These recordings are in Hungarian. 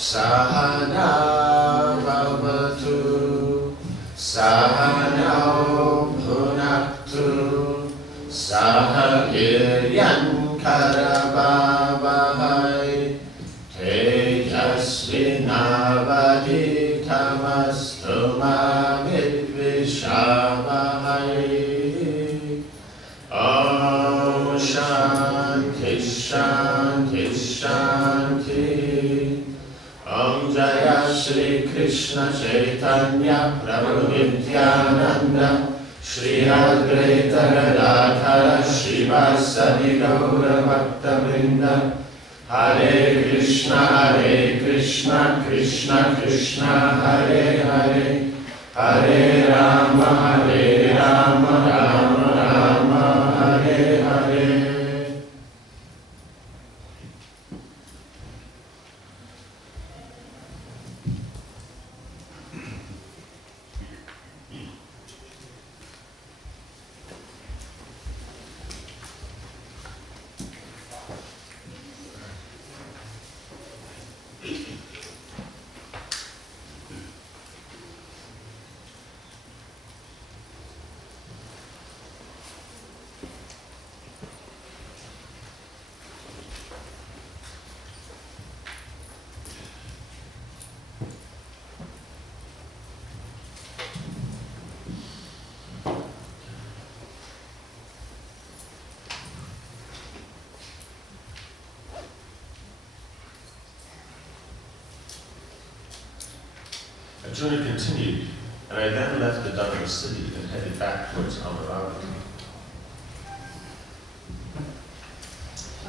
Sahana bhavatu, Sahana bhunaktu, Sahagiryan karabhavahai, Tejasvinavaditamastu ma vidvishavahai. Om Shanti Shanti Shanti. Om Jaya Shri Krishna Chaitanya Prabhu Nityananda Shri Advaita Gadadhara Srivasadi Gaura Bhakta Vrinda. Hare Krishna Krishna Krishna Hare Hare, Hare Rama Rama Rama Hare Hare. The journey continued, and I then left the Dharma city and headed back towards Mahabharata.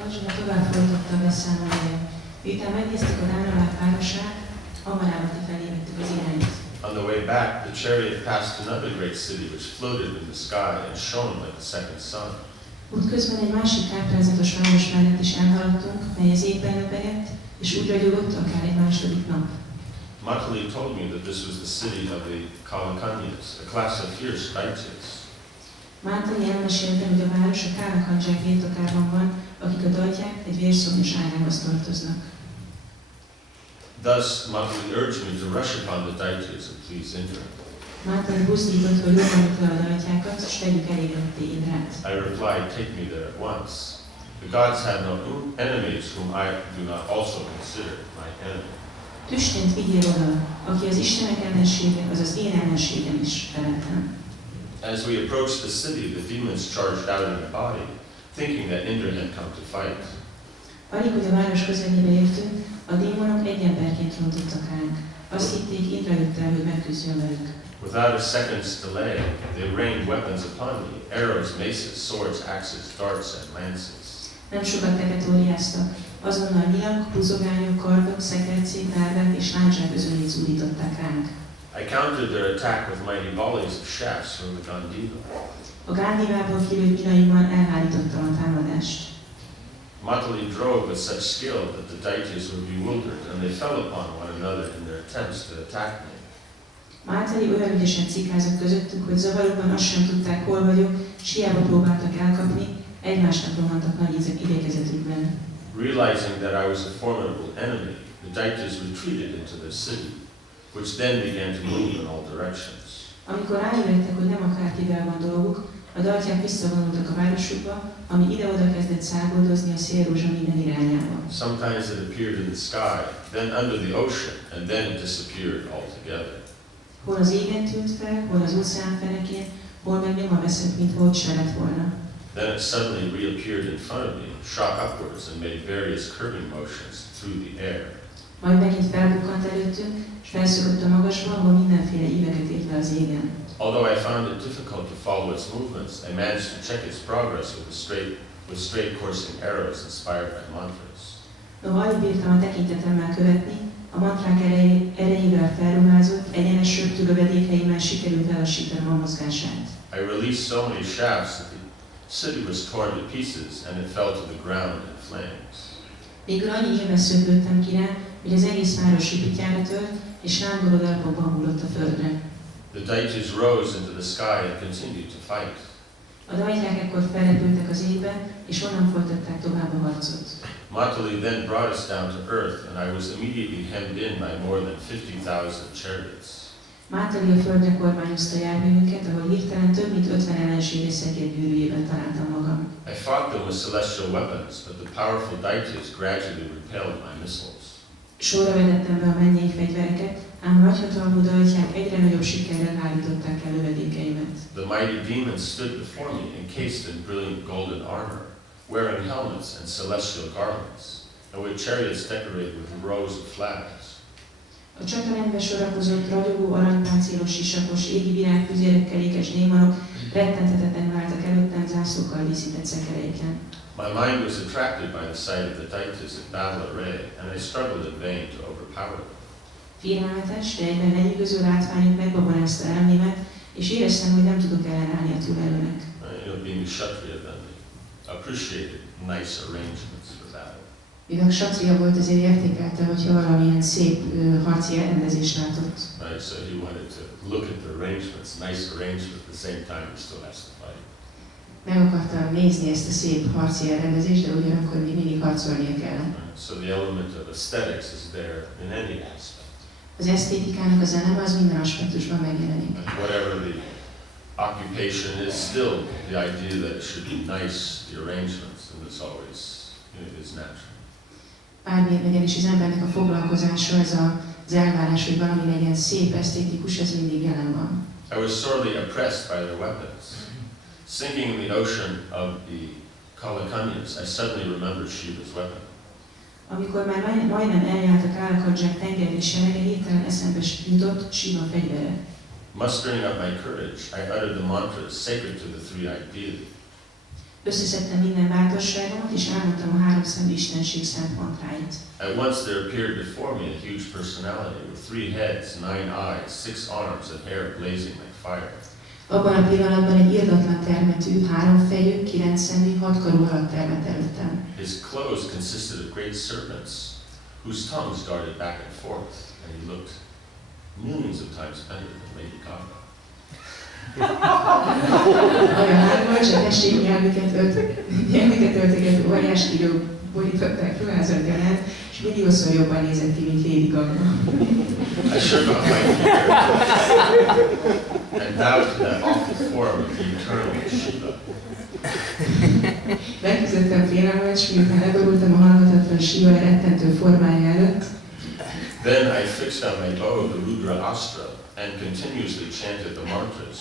Arjuna tovább folytatta a beszámolóját. Miután megnéztük a Dharmavák városát, Mahabharata felé vettük az irányt. On the way back, the chariot passed another great city which floated in the sky and shone like the second sun. Útközben egy másik káprázatos város mellett is elhaladtunk, mely az égben lebegett, és úgy ragyogott akár egy második nap. Matali told me that this was the city of the Kalakanyas, a class of fierce daityas. Mátali elmesélte, hogy a város a Kálakanyák birtokában van, akik a dajtyák egy vérszomjas ágához tartoznak. Thus, Matali urged me to rush upon the daityas and please Indra. Mátali buzdított, hogy rohanjuk le a dajtyákat, és tegyük elégedetté Indrát. I replied, take me there at once. The gods have no enemies whom I do not also consider my enemy. Tüstént vigyél oda, aki az Istenek ellensége, az az én ellenségem is, feleltem. As we approached the city, the demons charged out in a body, thinking that Indra had come to fight. Alig, hogy a város közelébe értünk, a démonok egy emberként rontottak ránk. Azt hitték, Indra jött el, hogy megküzdjön velük. Without a second's delay, they rained weapons upon me, arrows, maces, swords, axes, darts, and lances. Nem sokat teketóriáztak. Azonnal nyilak, buzogányok, kardok, szekercék, lárvák és lándzsák özönét zúdították ránk. I countered their attack with mighty volleys of shafts from the Gandiva. A Gándivából kilőtt nyilaimmal elhárítottam a támadást. Matali drove with such skill that the daityas were bewildered, and they fell upon one another in their attempts to attack me. Mátali olyan ügyesen cikázott közöttük, hogy zavarukban azt sem tudták, hol vagyok, s hiába próbáltak elkapni, egymásnak rohantak nagy idékezetükben. Realizing that I was a formidable enemy, the daityas retreated into their city, which then began to move in all directions. Amikor rájöttek, hogy nem akárkivel van dolguk, a dajtyák visszavonultak a városukba, ami ide-oda kezdett száguldozni a szélrózsa minden irányába. Sometimes it appeared in the sky, then under the ocean, and then it disappeared altogether. Hol az égen tűnt fel, hol az óceán fenekén, hol meg nyoma veszett, mint hogy se lett volna. Then it suddenly reappeared in front of me, shot upwards, and made various curving motions through the air. Majd megint felbukkant előttünk, és felszökött a magasba, ahol mindenféle íveket ért le az égen. Although I found it difficult to follow its movements, I managed to check its progress with straight coursing arrows inspired by mantras. Noha alig bírtam a tekintetemmel követni, a mantrák erejével felruházott, egyenes söptű lövedékeimmel sikerült lelassítanom a mozgását. I released so many shafts that the city was torn to pieces and it fell to the ground in flames. Végül annyi híveszőt lőttem ki rá, hogy az egész város ripityára tört, és lángoló darabokban hullott a földre. The deities rose into the sky and continued to fight. A dajtyák ekkor felrepültek az égbe, és onnan folytatták tovább a harcot. Matali then brought us down to earth, and I was immediately hemmed in by more than 50,000 chariots. Mátali a földre kormányozta járművünket, ahol hirtelen több mint 50 ellenséges egy gyűrűjében találtam magam. I fought them with celestial weapons, but the powerful daityas gradually repelled my missiles. Sorra vetettem be a mennyei fegyvereket, ám a nagyhatalmú dajtyák egyre nagyobb sikerrel hárították el lövedékeimet. The mighty demons stood before me, encased in brilliant golden armor, wearing helmets and celestial garments, and with chariots decorated with rows of flags. A csatarendbe sorakozott, ragyogó, aranypáncélos sisakos, égi virágfüzérekkel ékes démonok rettenthetetlen váltak előttem zászlókkal díszített szekereiken. My mind was attracted by the sight of the daityas in battle array, and I struggled in vain to overpower them. Félelmetes, de egyben lenyűgöző látványuk megbabonázta elmémet, és éreztem, hogy nem tudok ellenállni a túlerőnek. Being a Kshatriya then appreciated nice arrangements for battle. Mivel Kshatriya volt, ezért értékelte, hogyha valamilyen szép harci elrendezést látott. Right, so he wanted to look at the arrangements, nice arrangements, at the same time he still has to fight. Meg akartam nézni ezt a szép harci elrendezést, de ugyanakkor még mindig harcolnia kellett. So the element of aesthetics is there in any aspect. Az esztétikának az eleme az minden aspektusban megjelenik. Whatever the occupation is, still the idea that it should be nice, the arrangements, and it's always, it is natural. Bármilyen legyen is az embernek a foglalkozása, ez az elvárás, hogy valami legyen szép, esztétikus, ez mindig jelen van. I was sorely oppressed by their weapons. Sinking in the ocean of the Kalakanyas, I suddenly remembered Shiva's weapon. Amikor már majdnem eljártak Állakadzsák tengeri serege, hirtelen eszembe jutott Shiva fegyvere. Mustering up my courage, I uttered the mantras sacred to the three-eyed deity. Összeszedtem minden bátorságomat, és elmondtam a háromszemű istenség szent mantráit. At once there appeared before me a huge personality with 3 heads, 9 eyes, 6 arms, and hair blazing like fire. Abban a pillanatban egy irdatlan termetű, 3 fejű, 9 szemű, 6 karú alatt termett előttem. His clothes consisted of great serpents, whose tongues darted back and forth, and he looked millions of times better than Lady Gaga. A hármal csak tessék nyelvüket öltögető óriás kígyók borították ruházat gyanánt, és milliószor jobban nézett ki, mint Lady Gaga. I shook off my fear and bowed to that awful form of the eternal Shiva. Megküzdöttem félelmet, és miután leborultam a halhatatlan Shiva rettentő formája előtt, Then I fixed on my bow the Rudra Astra and continuously chanted the mantras,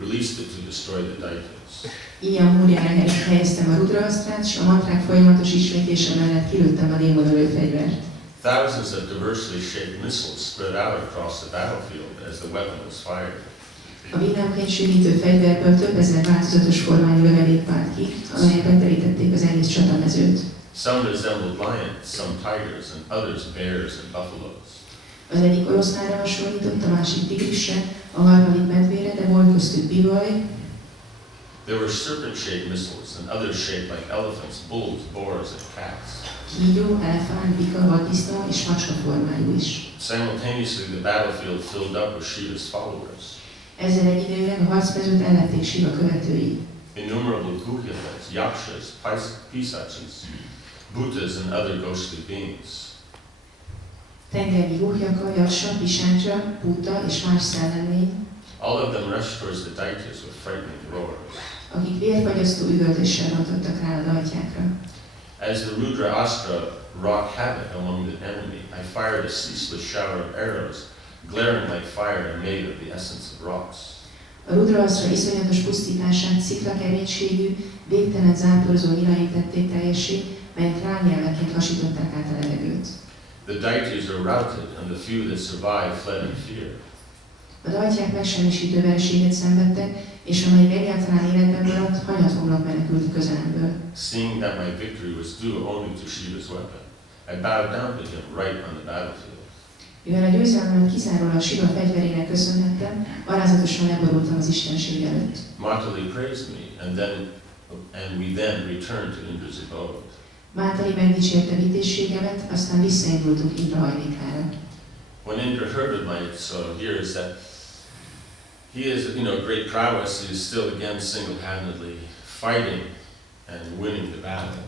released it to destroy the daityas. így a múljára helyeztem a rudraasztrát, és a mantrák folyamatos ismétése mellett kilőttem a démonölő fegyvert. Thousands of diversely shaped missiles spread out across the battlefield as the weapon was fired. A villámkénysűrítő fegyverből több ezer változatos formájú lövedék vált ki, amelyek beterítették az egész csatamezőt. Some resembled lions, some tigers, and others bears and buffaloes. Az egyik oroszlánra hasonlított, a másik tigrisre, a harmadik medvére, de volt köztük bivaj. There were serpent-shaped missiles and others shaped like elephants, bulls, boars, and cats. Kígyó, elefánt, bika, vaddisznó és macska formájú is. Simultaneously, the battlefield filled up with Shiva's followers. Ezzel egyidejűleg a harcmezőt ellették Shiva követői. Innumerable guhyas, yakshas, pisachis, bhutas, and other ghostly beings. Tengernyi guhyaka, jaksa, pisácsa, bhuta és más szellemény, All of them rushed towards the daityas with frightening roars. akik vérfagyasztó üvöltéssel rontottak rá a dajtyákra. As the Rudra Astra wrought havoc among the enemy, I fired a ceaseless shower of arrows, glaring like fire and made of the essence of rocks. A rudraasztra iszonyatos pusztítását sziklakeménységű, végtelen záporozó nyilaink tették teljessé, melyek rányelveként hasították át a levegőt. The daityas are routed, and the few that survived fled in fear. A dajtyák megsemmisítő vereséget szenvedtek, és amelyik egyáltalán életben maradt, hanyatlónak menekült a közelemből. Seeing that my victory was due only to Shiva's weapon, I bowed down to him right on the battlefield. Mivel a győzelmet kizárólag Shiva fegyverének köszönhettem, alázatosan leborultam az istenség előtt. Matali praised me, and we then returned to Indra's abode. Mátali megdicsérte vitézségemet, aztán visszaindultunk Indra hajlékára. When Indra heard of my so here is that he is, great prowess. He is still again single-handedly fighting and winning the battle.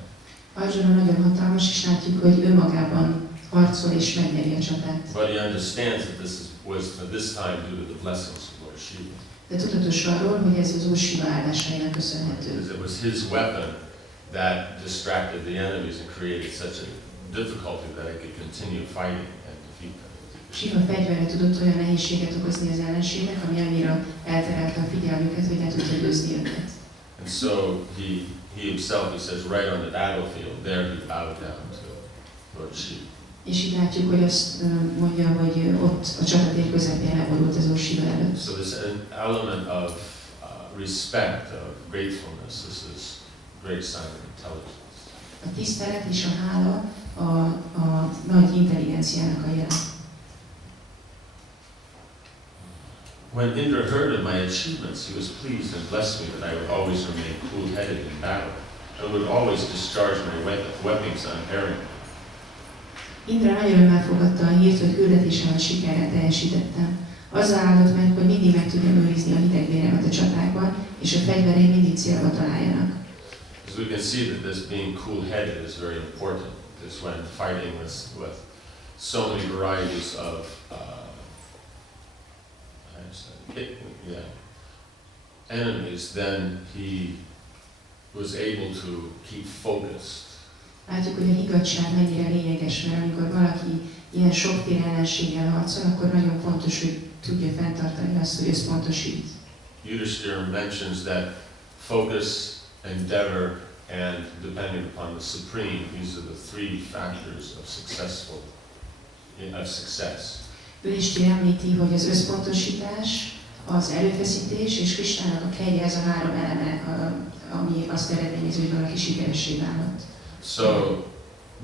Arjuna nagyon hatalmas, és látjuk, hogy ő magában harcol és megnyeri a csatát. But he understands that was at this time due to the blessings of Lord Shiva. De tudatos arról, hogy ez az Úr Shiva áldásainak köszönhető. Because it was his weapon that distracted the enemies and created such a difficulty that he could continue fighting and defeat them. Shiva fegyvere tudott olyan nehézséget okozni az ellenségnek, ami annyira elterelte a figyelmüket, hogy ne tudta győzni őket. And so he himself, he says, right on the battlefield, there he bowed down to Lord Shiva. És így látjuk, hogy azt mondja, hogy ott a csatatér közepén leborult az Úr Shiva előtt. So there's an element of respect, of gratefulness. This is a great sign of intelligence. A tisztelet és a hála a nagy intelligenciának a jele. When Indra heard of my achievements, he was pleased and blessed me that I would always remain cool-headed in battle and would always discharge my weapons unerringly. Indra nagy örömmel fogadta a hírt, hogy küldetésemet sikerrel teljesítettem. Azzal áldott meg, hogy mindig meg tudjam őrizni a hidegvéremet a csatákban, és a fegyvereim mindig célba találjanak. As we can see that this being cool-headed is very important, because when fighting with so many varieties of enemies, then he was able to keep focused. Látjuk, hogy a higgadtság mennyire lényeges, mert amikor valaki ilyen sokféle ellenséggel harcol, akkor nagyon fontos, hogy tudja fenntartani azt, hogy összpontosít. Yudhishthira mentions that focus, endeavor, and depending upon the supreme, these are the three factors of success. Yudhishthira említi, hogy az összpontosítás, az erőfeszítés és Krisnának a kegye, ez a három eleme, ami azt eredményezi, hogy valaki sikeressé válhat. So,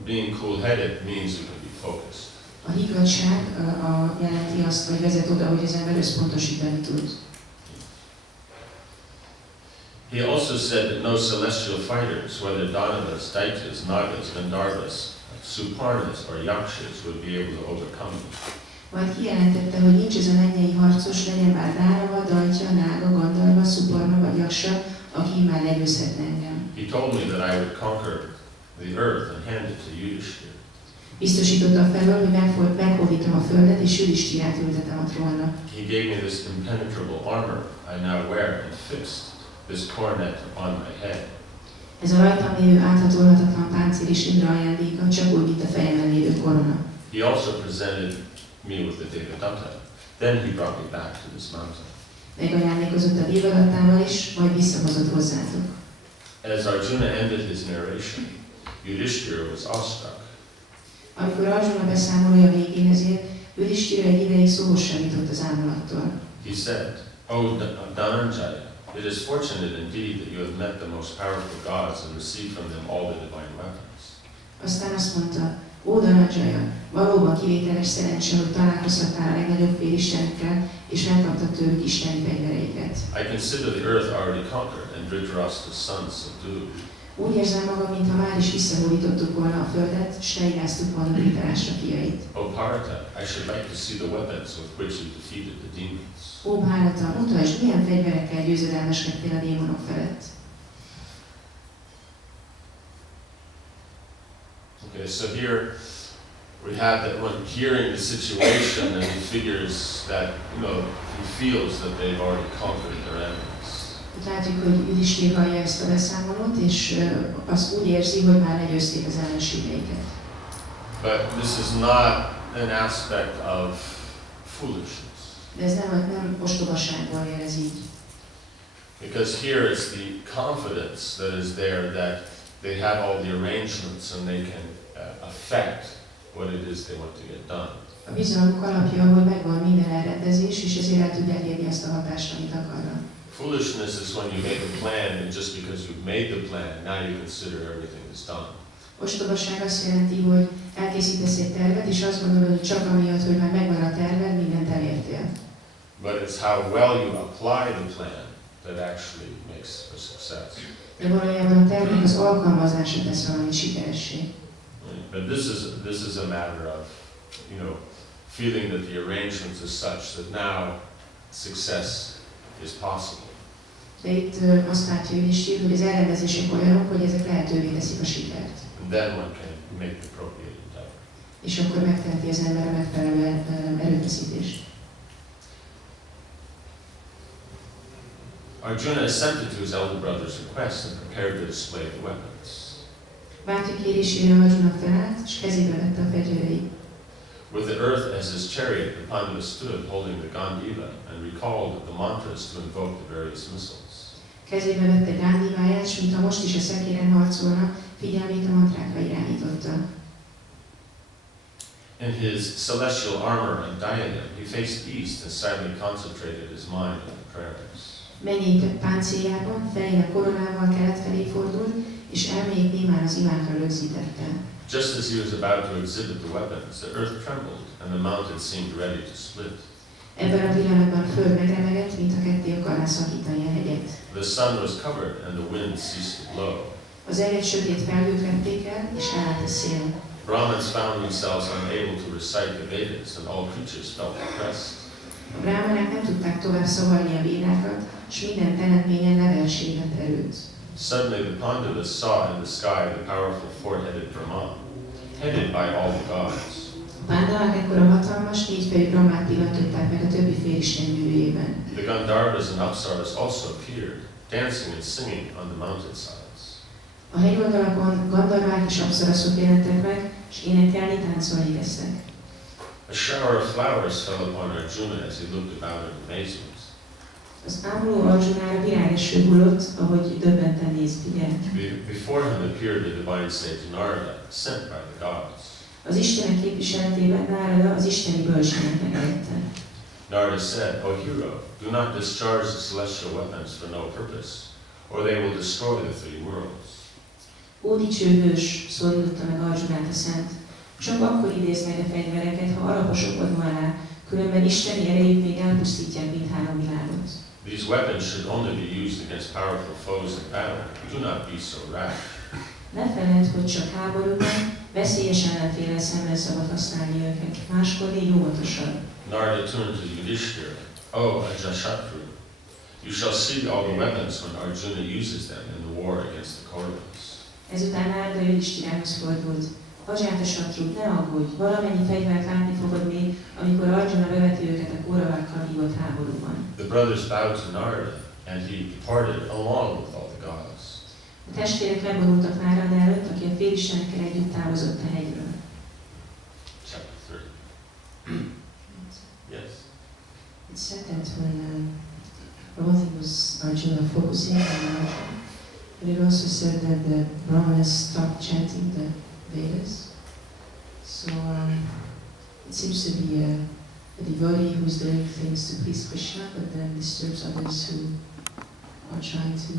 being cool-headed means you can be focused. A higgadtság jelenti azt, hogy vezet oda, hogy az ember összpontosítani tud. He also said that no celestial fighters, whether Danavas, Daityas, Nagas, Gandharvas, Suparnas, or Yakshas, would be able to overcome me. Majd kijelentette, hogy nincs ez a mennyei harcos, legyen bár Dánava, Dajtya, Nága, Gandharva, Suparna vagy Yaksa, aki már legyőzhetne engem. He told me that I would conquer the earth and hand it to Yudhishthira. Biztosította felől, hogy meghódítom a földet, és Yudhishthirát ültetem a trónra. He gave me this impenetrable armor I now wear and fixed this coronet upon my head. Ez a rajtam lévő áthatolhatatlan páncél is Indra ajándéka, csak úgy, mint a fejemen lévő korona. He also presented me with the Devadatta. Then he brought me back to this mountain. Megajándékozott a Devadattával is, majd visszahozott hozzátok. As Arjuna ended his narration, Yudhishthira was awestruck. Amikor Arjuna beszámolója végéhez ért, Yudhishthira egy ideig szóhoz sem jutott az ámulattól. He said, "O Dhananjaya, it is fortunate indeed that you have met the most powerful gods and received from them all the divine weapons." Aztán azt mondta, ó Dhananjaya, valóban kivételes szerencse, hogy találkozhattál a legnagyobb félistenekkel, és megkaptad tőlük isteni fegyvereiket. I consider the earth already conquered and Dhritarashtra's sons subdued. Úgy érzem magam, mintha már is visszahódítottuk volna a földet, s leigáztuk volna Dhritarashtra fiait. O Bharata, I should like to see the weapons with which you defeated the demons. Ó Bhárata, mutasd, milyen fegyverekkel győzedelmeskedtél a démonok felett. Okay, so here we have that when hearing the situation, and he figures that, he feels that they've already conquered their enemies. Látjuk, hogy Yudhishthira hallja ezt a beszámolót, és azt úgy érzi, hogy már legyőzték az ellenségeiket. But this is not an aspect of foolishness. De ez nem ostobaságból ér ez így. Because here is the confidence that is there that they have all the arrangements and they can affect what it is they want to get done. A bizalmuk alapja, hogy megvan minden elrendezés, és ezért el tudják érni azt a hatást, amit akarnak. Foolishness is when you make a plan and just because you've made the plan, now you consider everything is done. Ostobaság azt jelenti, hogy elkészítesz egy tervet, és azt gondolod, hogy csak amiatt, hogy már megvan a terved, mindent elértél. But it's how well you apply the plan that actually makes a success. De valójában a tervnek az alkalmazása tesz valami sikeressé. But this is a matter of, feeling that the arrangements are such that now success is possible. De itt azt látja Yudhishthira, hogy az elrendezések olyanok, hogy ezek lehetővé teszik a sikert. And then one can make the appropriate endeavor. És akkor megteheti az ember a megfelelő erőfeszítést. Arjuna assented to his elder brother's request and prepared to display the weapons. Bátyja kérésére Arjuna felállt, és kezébe vette a fegyvereit. With the earth as his chariot, the Pandava stood holding the Gandiva and recalled the mantras to invoke the various missiles. Kezébe vette Gándiváját, és mintha most is a szekéren harcolna, figyelmét a mantrákra irányította. In his celestial armor and diadem, he faced east and silently concentrated his mind on the prayers. Mennyei páncéljában, fejének koronával kelet felé fordult, és elméjét némán az imánkra rögzítette. Just as he was about to exhibit the weapons, the earth trembled and the mountain seemed ready to split. Ebben a pillanatban a föld megremegett, mint a ketté akarná szakítani a hegyet. The sun was covered and the wind ceased to blow. Az eget sötét felhők vették el, és állt a szél. Brahmins found themselves unable to recite the Vedas and all creatures felt depressed. A brámanák nem tudták tovább szavalni a védákat, és minden teremtményen nevelségre erőt. Suddenly the Pandavas saw in the sky the powerful four-headed Brahma, headed by all the gods. A pándavák ekkor a hatalmas, négyfejű Brahmát pillantották meg a többi félisten gyűrűjében. The Gandharvas and Apsaras also appeared, dancing and singing on the mountainsides. A hegyoldalakon Gandharvák és Apszaraszok jelentek meg, és énekelni, táncolni kezdtek. A shower of flowers fell upon Arjuna as he looked about in amazement. Az ámuló Arjunára virágeső hullott, ahogy döbbenten figyelt. Before him appeared the divine sage Narada, sent by the gods. Az Istenek képviseletében Nárada az isteni bölcsének megelőtte. Narada said, "O hero, do not discharge the celestial weapons for no purpose, or they will destroy the three worlds." Ó dicsőhős, szólította meg Arjunát a szent, csak akkor idézd meg a fegyvereket, ha alaposok alá, különben isteni erejük még elpusztítják mindhárom világot. These weapons should only be used against powerful foes in battle. Do not be so rash. Ne feledd, hogy csak háborúban, veszélyes ellenféllel szemben szabad használni őket, máskor légy óvatosabb. Narada turned to Yudhishthira. Oh, Ajashatru, you shall see all the weapons when Arjuna uses them in the war against the Kauravas. Ezután Nárada Yudhishthirahoz fordult. Ajashatru, ne aggódj, valamennyi fegyvert látni fogod még, amikor Arjuna beveti őket a Kauravákkal vívott háborúban. The brothers bowed to Narada, and he departed along with all the gods. A testvérek leborultak Nárada előtt, aki a félistenekkel együtt távozott a hegyről. Chapter 30. Yes. It's said that when one thing was Arjuna focusing on Arjuna, but it also said that the Brahmanas stopped chanting the Vedas. So it seems to be a devotee who's doing things to please Krishna, but then disturbs others who are trying to.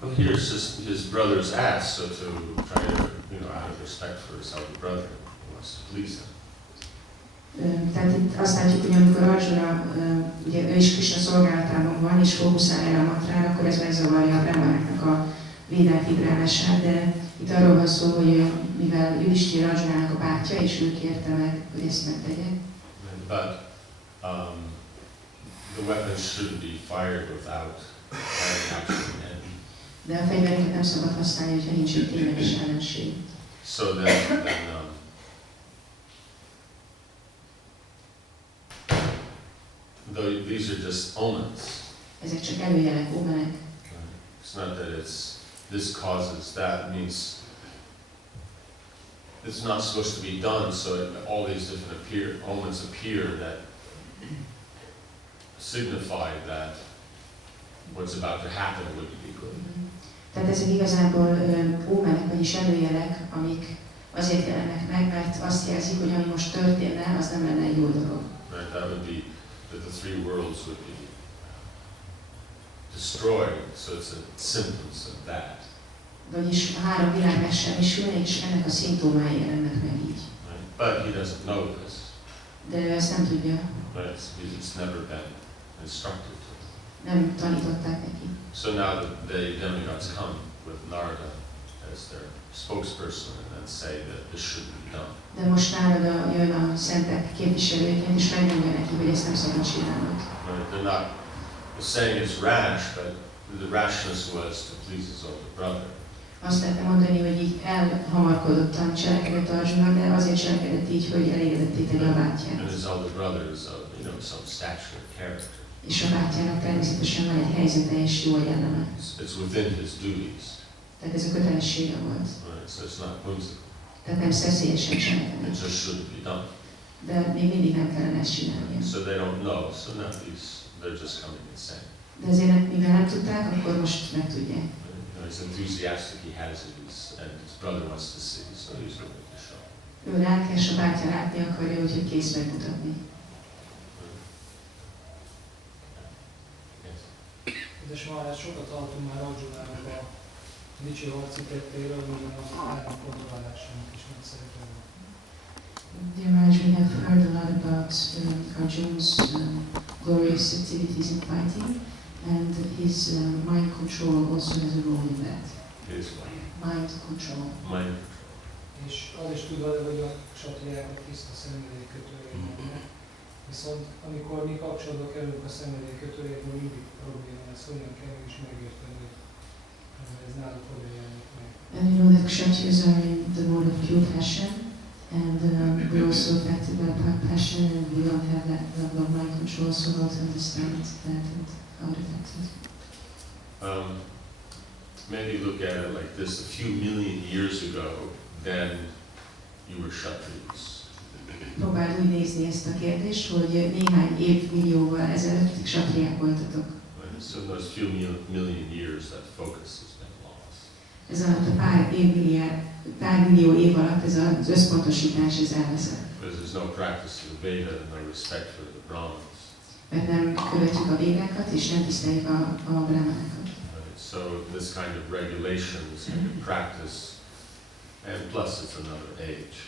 Well, here's his brother's asked, so to try to, out of respect for his elder brother, he wants to please him. Tehát itt azt látjuk, hogy amikor Arjuna, ugye ő is Krishna szolgálatában van, és fókuszál erre a mantrára, akkor ez megzavarja a brahmanáknak a védák vibrálását, de itt arról van szó, hogy mivel Yudhishthira Arjunának a bátyja, és ő kérte meg, hogy ezt megtegye. But the weapons shouldn't be fired without having actually an enemy. De a fegyvereket nem szabad használni, hogyha nincs egy tényleges ellenség. So then though these are just omens. Ezek csak előjelek, ómenek. It's not that this causes that. It means it's not supposed to be done, so all these different omens appear that signify that what's about to happen would be good. Tehát ezek igazából ómenek, vagyis előjelek, amik azért jelennek meg, mert azt jelzik, hogy ami most történne, az nem lenne egy jó dolog. Right, that would be that the three worlds would be destroyed, so it's a symptoms of that. Vagyis a három világ megsemmisülne, és ennek a szimptomái jelennek meg így. Right? But he doesn't know this. De ő ezt nem tudja. But it's never been instructed to him. Nem tanították neki. So now the demigods come with Narada as their spokesperson and then say that this shouldn't be done. De most Nárada jön a szentek képviselőként, és megmondja neki, hogy ezt nem szabad csinálnod. Right? They're not saying it's rash, but the rashness was to please his older brother. Azt lehetne mondani, hogy így elhamarkodottan cselekedett Arjuna, de azért cselekedett így, hogy elégedetté tegye a bátyját. And his older brother is of, some stature and character. És a bátyjának természetesen van egy helyzete és jó jelleme. It's within his duties. Tehát ez a kötelessége volt. Right, so it's not whimsical. Tehát nem szeszélyesen cselekedett. It just shouldn't be done. De még mindig nem kellene ezt csinálnia. So they don't know, so now they're just coming and saying. De azért, mivel nem tudták, akkor most megtudják. He's enthusiastic, he has it, and his brother wants to see, so he's willing to show. Ő lelkes, a bátyja látni akarja, úgyhogy kész megmutatni. Kedves Maharaj, sokat hallottunk már Arjunának a dicső harci tetteiről, minden az állam kontrollálásának is nagy szerepe van. Dear Maharaj, we have heard a lot about Arjuna's glorious activities in fighting, and his mind control also has a role in that. His Mind control. mind. És az is tudod, hogy a satriákat tiszta szenvedélykötőjén vannak. Viszont amikor mi kapcsolatba kerülünk a szenvedélykötőjével, mindig probléma lesz, hogyan kell is megérteni, hogy ez náluk hogyan jelenik meg. And we know that Kshatriyas are in the mode of pure passion, and we're also affected by passion, and we don't have that level of mind control, so we don't understand that and how it affects us. Maybe look at it like this: a few million years ago, then you were Kshatriyas. Próbáld úgy nézni ezt a kérdést, hogy néhány évmillióval ezelőtt Kshatriyák voltatok. So in those few million years, that focus has been lost. Ez alatt a pár millió év alatt ez az összpontosítás ez elveszett. Because there's no practice of the Veda and no respect for the Brahmins. Mert nem követjük a védákat és nem tiszteljük a brahmanákat. So this kind of regulations and practice, and plus it's another age.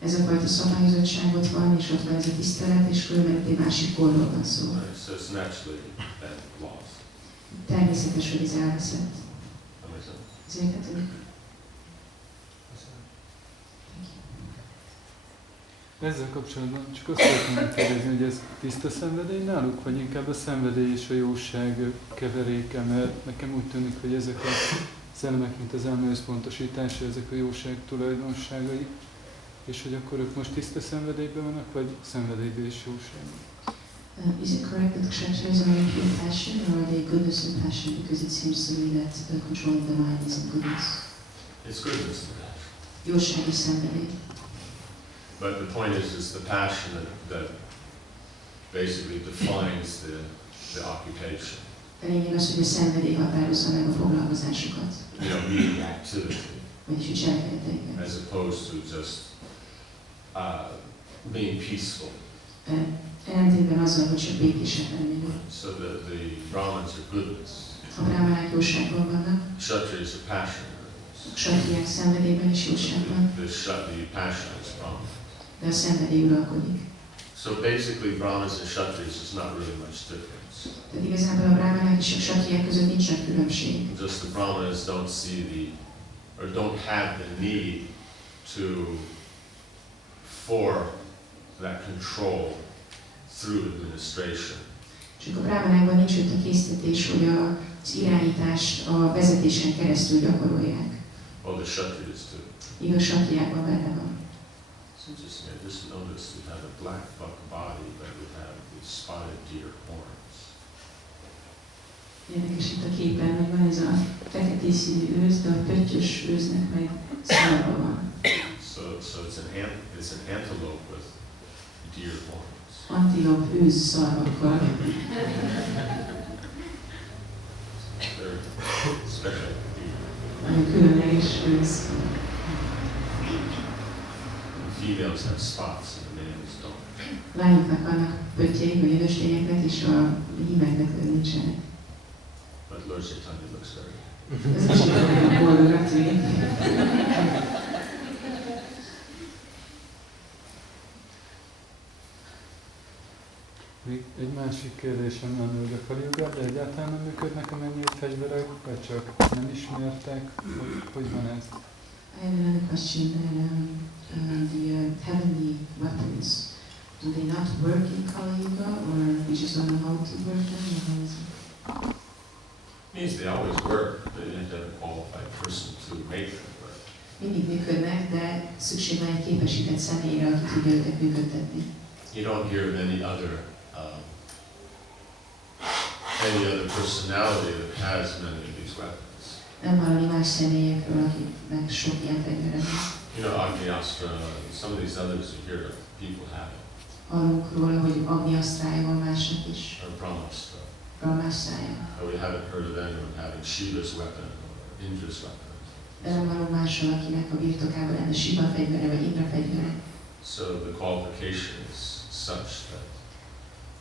Ez a fajta szabályozottságot van, és ott van ez a tisztelet, és különben egy másik korról van szó. So it's naturally been lost. Természetes, hogy ez elveszett. That makes sense? Ez érthető? Köszönöm. Ezzel kapcsolatban csak azt szeretném kérdezni, hogy ez tiszta szenvedély náluk, vagy inkább a szenvedély és a jóság keveréke, mert nekem úgy tűnik, hogy ezek a szellemek, mint az elme összpontosítása, ezek a jóság tulajdonságai, és hogy akkor ők most tiszta szenvedélyben vannak, vagy szenvedélyben és jóságban? Is it correct that Kshatriyas are in pure passion, or are they goodness and passion? Because it seems to me that controlling the mind is in goodness. It's goodness and passion. Jóság és szenvedély. But the point is the passion that basically defines the occupation. A lényeg az, hogy a szenvedély határozza meg a foglalkozásokat. Meaning activity. Vagyis, hogy cselekedeteiket. As opposed to just being peaceful. Ellentétben azzal, hogy csak békések lennének. So the Brahmins are goodness. A brahmanák jóságban vannak, Kshatriyas are passion. a kshatriyák szenvedélyben és jóságban, The passion is Brahman. de a szenvedély uralkodik. So basically Brahmins and Kshatriyas is not really much difference. Tehát igazából a brahmanák és a kshatriyák között nincs nagy különbség. Just the Brahmanas don't see or don't have the need for that control through administration. Csak a brahmanákban nincs ott a késztetés, hogy az irányítást a vezetésen keresztül gyakorolják. Well, the Kshatriyas do. Míg a kshatriyákban benne van. It's interesting, I just noticed we have a black buck body, but we have these spotted deer horns. Érdekes itt a képen, hogy van ez a fekete színű őz, de a pöttyös őznek meg szarva van. So it's an antelope with deer horns. Antilop őz szarvakkal. They're special deer. Nagyon különleges őz. The females have spots and the males don't. Lányoknak vannak pöttyeik, vagy a nőstényeknek, és a hímeknek nincsenek. But Lord Chaitanya looks very Ez is nagyon boldognak tűnik. Még egy másik kérdésem lenne, hogy a Kali-jugában egyáltalán nem működnek a mennyei fegyverek, vagy csak nem ismertek? Hogy van ez? I have another question. The heavenly weapons, do they not work in Kali Yuga, or we just don't know how to work them? Or how is it? Means they always work, but you have to have a qualified person to make them work. Mindig működnek, de szükség van egy képesített személyre, aki tudja őket működtetni. You don't hear of any other personality that has many of these weapons. Nem hallani más személyekről, akiknek sok ilyen fegyvere van. You know, Agniastra, some of these others you hear of, people have it. Hallunk róla, hogy Agniasztrája van másnak is. Or Brahmastra. Brahmászrája. But we haven't heard of anyone having Shiva's weapon or Indra's weapon. De nem hallunk másról, akinek a birtokában lenne Shiva fegyvere vagy Indra fegyvere. So the qualification is such that,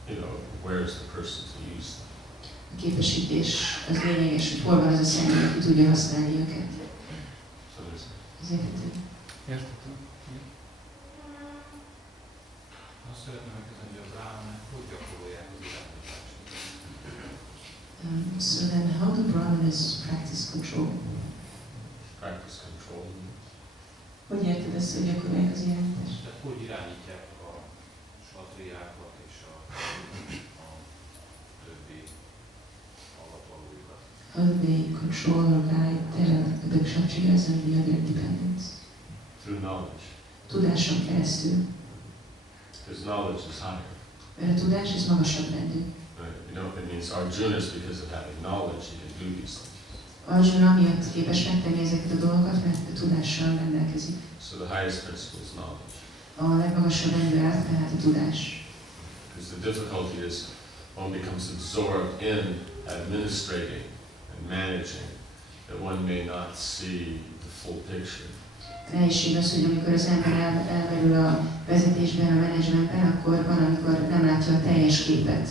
you know, where is the person to use them? A képesítés az lényeges, hogy hol van az a személy, aki tudja használni őket. So there's Ez érthető. Értető? Azt szeretném megkezdeni, hogy a brahmanek hogy gyakorolják az irányítást. So then how do brahmanas practice control? practice control. Hogy érted ezt, hogy gyakorolják az irányítást? Tehát hogy irányítják a satriákat és a többi alattvalóikat? How do they control or guide the kshatriyas and the other dependents? Through knowledge. Tudáson keresztül. Because knowledge is higher. Mert a tudás ez magasabb rendű. Right? You know, it means Arjuna is because of having knowledge, he can do these things. Arjuna amiatt képes megtenni ezeket a dolgokat, mert a tudással rendelkezik. So the highest principle is knowledge. A legmagasabb rendű állat tehát a tudás. Because the difficulty is one becomes absorbed in administrating and managing that one may not see the full picture. A nehézség az, hogy amikor az ember elmerül a vezetésben, a menedzsmentben, akkor van, amikor nem látja a teljes képet.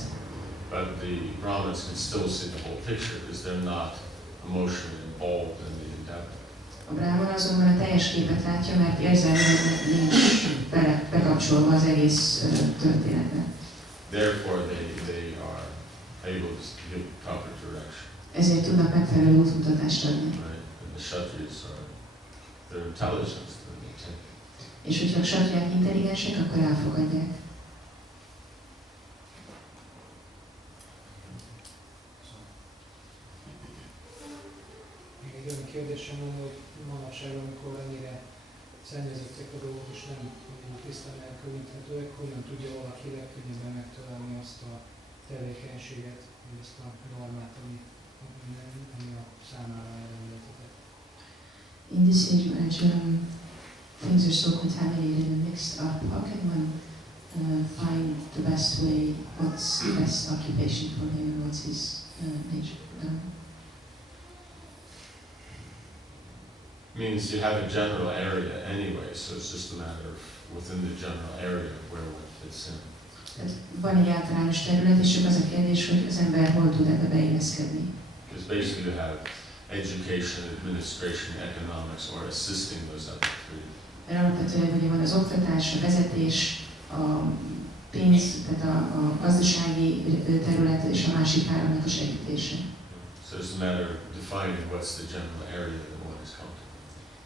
But the Brahmins can still see the whole picture because they're not emotionally involved in the endeavor. A brahman azonban a teljes képet látja, mert érzelmileg nincs bekapcsolva az egész történetbe. Therefore they are able to give proper direction. Ezért tudnak megfelelő útmutatást adni. Right? And the Kshatriyas are their intelligence that they take. És hogyha a kshatriyák intelligensek, akkor elfogadják. Még egy olyan kérdésem van, hogy manapság, amikor ennyire szennyezettek a dolgok, és nem tisztán elkülöníthetőek, hogyan tudja valaki legkönnyebben megtalálni azt a tevékenységet, vagy azt a normát, ami a számára elrendeltetett. In this age when things are so contaminated and mixed up, how can one find the best way, what's the best occupation for him, what's his nature? Means you have a general area anyway, so it's just a matter of within the general area where one fits in. Tehát van egy általános terület, és csak az a kérdés, hogy az ember hol tud ebbe beilleszkedni. Because basically you have education, administration, economics, or assisting those other three. Mert alapvetően ugye van az oktatás, a vezetés, a pénz, tehát a gazdasági terület és a másik háromnak a segítése. So it's a matter of defining what's the general area that one is comfortable.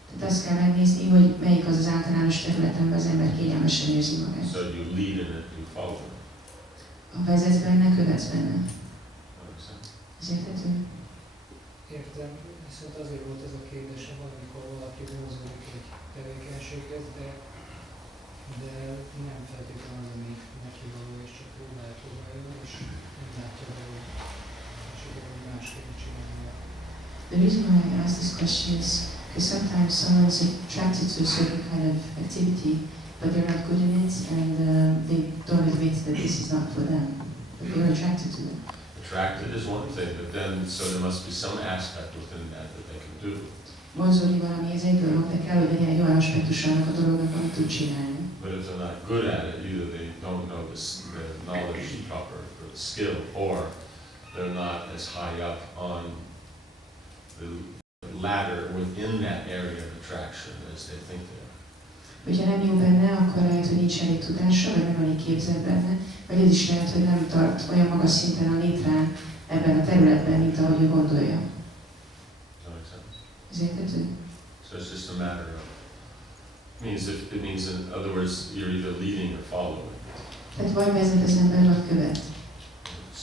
Tehát azt kell megnézni, hogy melyik az az általános terület, amiben az ember kényelmesen érzi magát. So you lead in it, you follow it. Ha vezetsz benne, követsz benne. Understand? Ez érthető? Értem, viszont azért volt ez a kérdésem, amikor valaki vonzódik egy tevékenységhez, de nem feltétlenül az, ami neki való, és csak próbálja, és nem látja be, hogy esetleg másképp csinálja. The reason why I ask this question is because sometimes someone's attracted to a certain kind of activity, but they're not good in it, and they don't admit that this is not for them, but they're attracted to it. Attracted is one thing, but then so there must be some aspect within that that they can do. Vonzódni valami, ez egy dolog, de kell, hogy legyen egy olyan aspektus annak a dolognak, amit tud csinálni. But if they're not good at it, either they don't know the knowledge proper or the skill, or they're not as high up on the ladder within that area of attraction as they think they are. Hogyha nem jó benne, akkor lehet, hogy nincs elég tudása, vagy nem elég képzett benne, vagy ez is lehet, hogy nem tart olyan magas szinten a létrán ebben a területben, mint ahogy ő gondolja. Ez érthető? So it's just a matter of, it means in other words, you're either leading or following. Tehát vagy vezet az ember, vagy követ.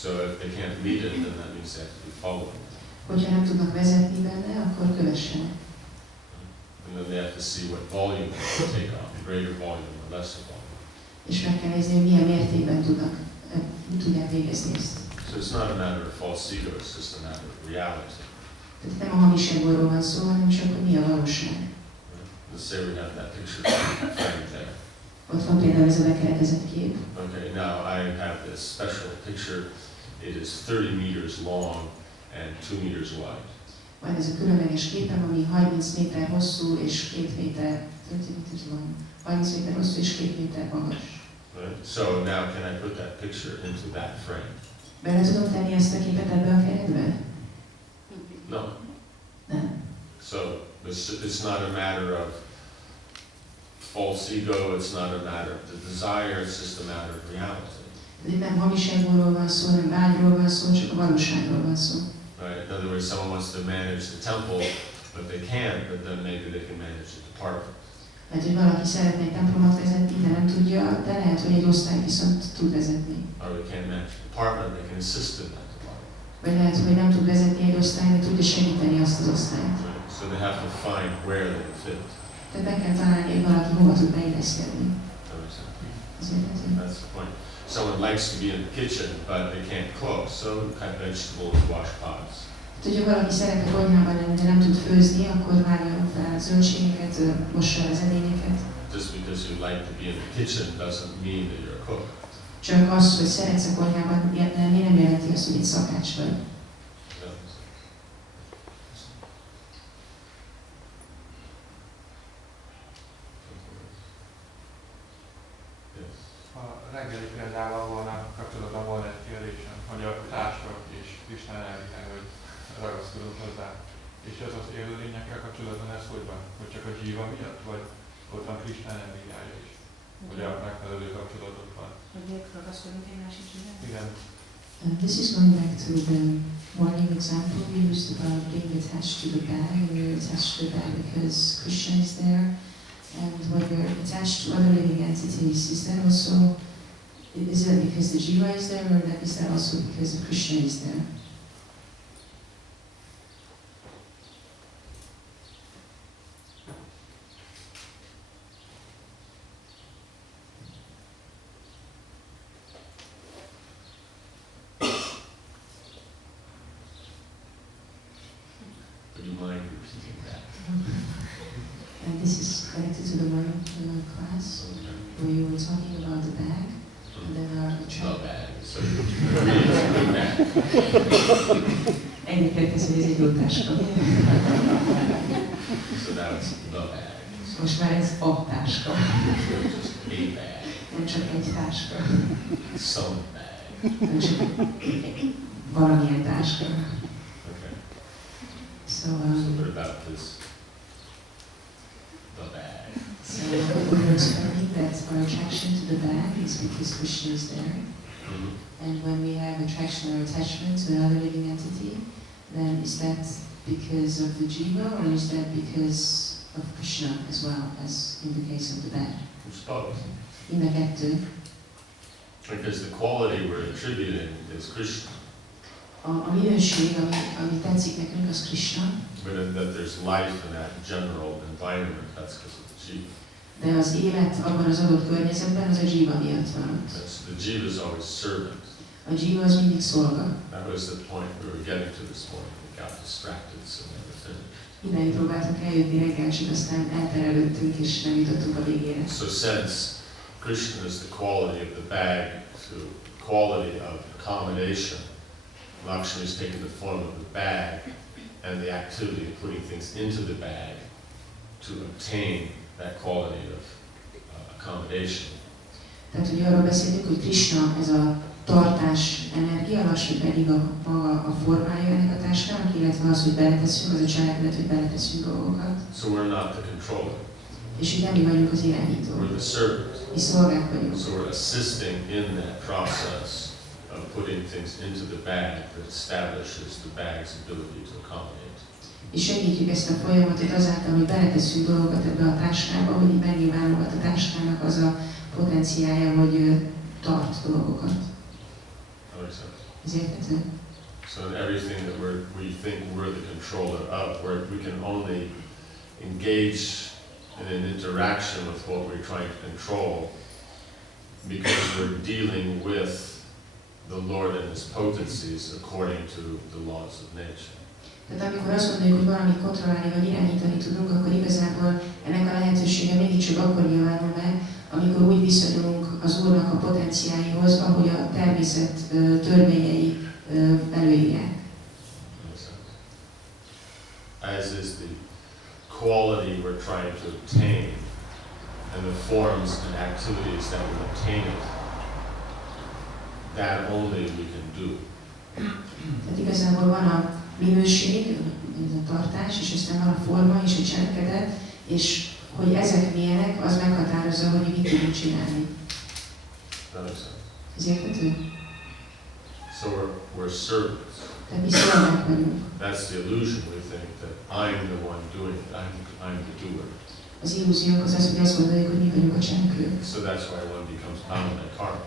So So if they can't lead it, then that means they have to be following. Hogyha nem tudnak vezetni benne, akkor kövessenek. And then they have to see what volume they can take off, greater volume or lesser volume. És meg kell nézni, hogy milyen mértékben tudják végezni ezt. So it's not a matter of false ego, it's just a matter of reality. Tehát nem a hamiságból van szó, hanem csak, hogy mi a valóság. Let's say we have that picture framed there. Ott van például ez a bekeretezett kép. Okay, now I have this special picture. It is 30 meters long and 2 meters wide. Van ez a különleges képem, ami 30 méter hosszú és 2 méter, 30 méter hosszú és 2 méter magas. Right? So now can I put that picture into that frame? Bele tudom tenni ezt a képet ebbe a keretbe? No. Nem. So it's not a matter of false ego, it's not a matter of the desire, it's just a matter of reality. Ez nem hamiságból van szó, nem vágyról van szó, csak a valóságról van szó. Right? In other words, someone wants to manage the temple, but they can't, but then maybe they can manage the department. Hát, hogy valaki szeretne egy templomot vezetni, de nem tudja, de lehet, hogy egy osztályt viszont tud vezetni. Or they can't manage the department, they can assist in that department. Vagy lehet, hogy nem tud vezetni egy osztályt, de tudja segíteni azt az osztályt. Right? So they have to find where they fit. Tehát meg kell találni, hogy valaki hova tud beilleszkedni. That makes sense. Az érthető? That's the point. Someone likes to be in the kitchen, but they can't cook, so cut vegetables, wash pots. Hogyha valaki szeret a konyhában lenni, de nem tud főzni, akkor vágjon fel zöldségeket, mossa el az edényeket. Just because you like to be in the kitchen doesn't mean that you're a cook. Csak az, hogy szeretsz a konyhában lenni, nem jelenti azt, hogy egy szakács vagy. A reggeli példával volna kapcsolatban volna egy kérdésem, hogy a társak és Krishna energiája, hogy ragaszkodunk hozzá. És ez az élőlényekkel kapcsolatban ez hogy van? Hogy csak a zsíva miatt, vagy ott van Krishna energiája is? Hogy a megfelelő kapcsolatok van? Igen. This is going back to the morning example we used about being attached to the bag, and we're attached to the bag because Krishna is there. And when we're attached to other living entities, is that because the jiva is there, or is that also because Krishna is there? Would you mind repeating that? And this is connected to the morning class, where you were talking about the bag, and then our The track. bag. So you're bag. Egyébként ez egy jótáska. So now it's the bag. Most már ez a táska. Just a bag. Nem csak egy táska. Some bag. Nem csak valamilyen táska. Okay. So, So what about this? The bag. So we were explaining that our attraction to the bag is because Krishna is there. Mm-hmm. And when we have attraction or attachment to another living entity, then is that because of the jiva, or is that because of Krishna as well, as in the case of the bag? It's both. Mind a kettő. Because the quality we're attributing is Krishna. A minőség, ami tetszik nekünk, az Krishna, But that there's life in that general environment, that's because of the jiva. de az élet abban az adott környezetben az a jiva miatt van ott. The jiva is always servant. A jiva az mindig szolga. That was the point we were getting to this morning. We got distracted, so never finished. Idáig próbáltunk eljutni reggel, csak aztán elterelődtünk és nem jutottunk a végére. So since Krishna is the quality of the bag to quality of accommodation, Lakshmi is taking the form of the bag and the activity of putting things into the bag to obtain that quality of accommodation. Tehát, hogy arról beszéltünk, hogy Krishna ez a tartás energia, Lakshmi pedig maga a formája ennek a táskának, illetve az, hogy beleteszünk, az a cselekedet, hogy beleteszünk dolgokat. So we're not the controller. És így nem mi vagyunk az irányító. We're the servant. Mi szolgák vagyunk. So we're assisting in that process of putting things into the bag that establishes the bag's ability to accommodate. És segítjük ezt a folyamatot azáltal, hogy beleteszünk dolgokat ebbe a táskába, hogy így megnyilvánulhat a táskának az a potenciálja, hogy tart dolgokat. Ez érthető. So in everything that we think we're the controller of, we can only engage in an interaction with what we're trying to control because we're dealing with the Lord and His potencies according to the laws of nature. Tehát amikor azt gondoljuk, hogy valamit kontrollálni vagy irányítani tudunk, akkor igazából ennek a lehetősége mindig csak akkor nyilvánul meg, amikor úgy viszonyulunk az Úrnak a potenciáihoz, ahogy a természet törvényei előírják. As is the quality we're trying to obtain and the forms and activities that will obtain it, that only we can do. Tehát igazából van a minőség, ez a tartás, és aztán van a forma és a cselekedet, és hogy ezek milyenek, az meghatározza, hogy mit tudunk csinálni. Ez érthető? So we're servants. Tehát mi szolgák vagyunk. That's the illusion we think that I'm the one doing it, I'm the doer. Az illúziók az az, hogy azt gondoljuk, hogy mi vagyunk a cselekvők. So that's why one becomes bound by karma.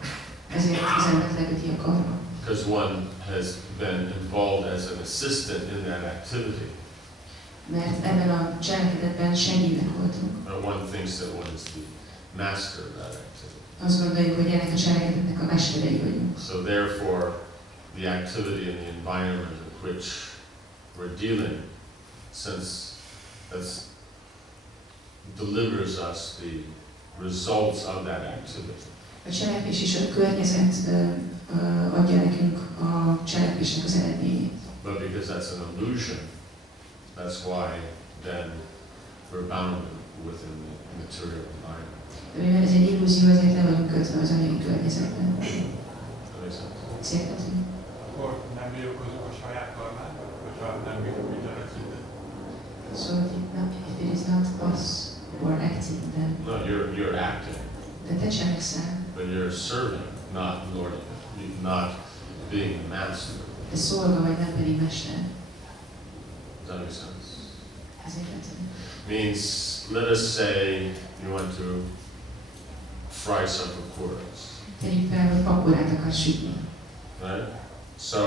Ezért az embert legeti a karma. Because one has been involved as an assistant in that activity. Mert ebben a cselekedetben segítnek voltunk. One thinks that one is the master of that activity. Azt gondoljuk, hogy ennek a cselekedetnek a mesterei vagyunk. So therefore, the activity and the environment in which we're dealing, since that delivers us the results of that activity. A cselekvés és a környezet adja nekünk a cselekvésnek az eredményét. But because that's an illusion, that's why then we're bound within the material environment. De mivel ez egy illúzió, ezért le vagyunk kötve az anyagi környezetben. That makes sense? Szértető. Akkor nem mi okozunk a saját karmának, hogyha nem bírunk így cselekedni? So if it is not us who are acting, then No, you're acting, de te cselekszel, but you're serving, not lording it, not being the master. te szolga vagy, nem pedig mester. Does that make sense? Ez érthető. Means, let us say you want to fry some pakoras, Tegyük fel, hogy pakorát akarsz sütni. right? So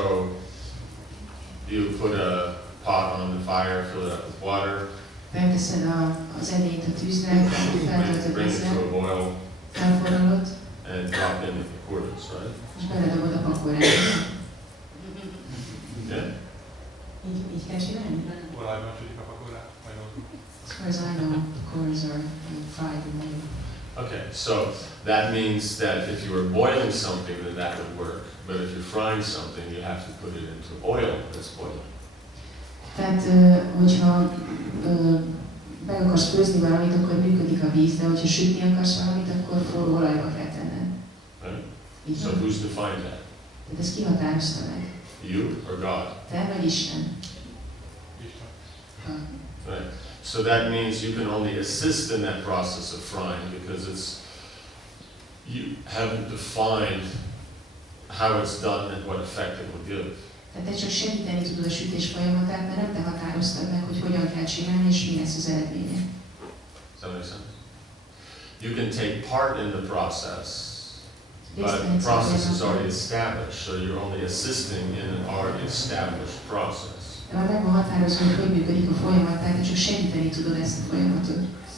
you put a pot on the fire, fill it up with water, Felteszed az edényt a tűzre, feltöltöd bring it vízzel, to a boil, felforralod, and drop in the pakoras, right? és beledobod a pakorát. Yeah? Így kell csinálni? Olajban sütik a pakorát, vagy ott. As far as I know, the corns are fried in oil. Okay, so that means that if you were boiling something, then that would work. But if you're frying something, you have to put it into oil that's boiling. Tehát, hogyha be akarsz főzni valamit, akkor működik a víz, de hogyha sütni akarsz valamit, akkor forró olajba kell tenned. Right? Így So van? who's defined that? Tehát ezt ki határozta meg? You or God? Te vagy Isten? Isten. Right. So that means you can only assist in that process of frying because you haven't defined how it's done and what effect it will give. Tehát te csak segíteni tudod a sütés folyamatát, mert nem te határoztad meg, hogy hogyan kell csinálni, és mi lesz az eredménye. Does that make sense? You can take part in the process, but the process is already established, so you're only assisting in an already established process. De már meg van határozva, hogy hogy működik a folyamat, tehát te csak segíteni tudod ezt a folyamatot. Does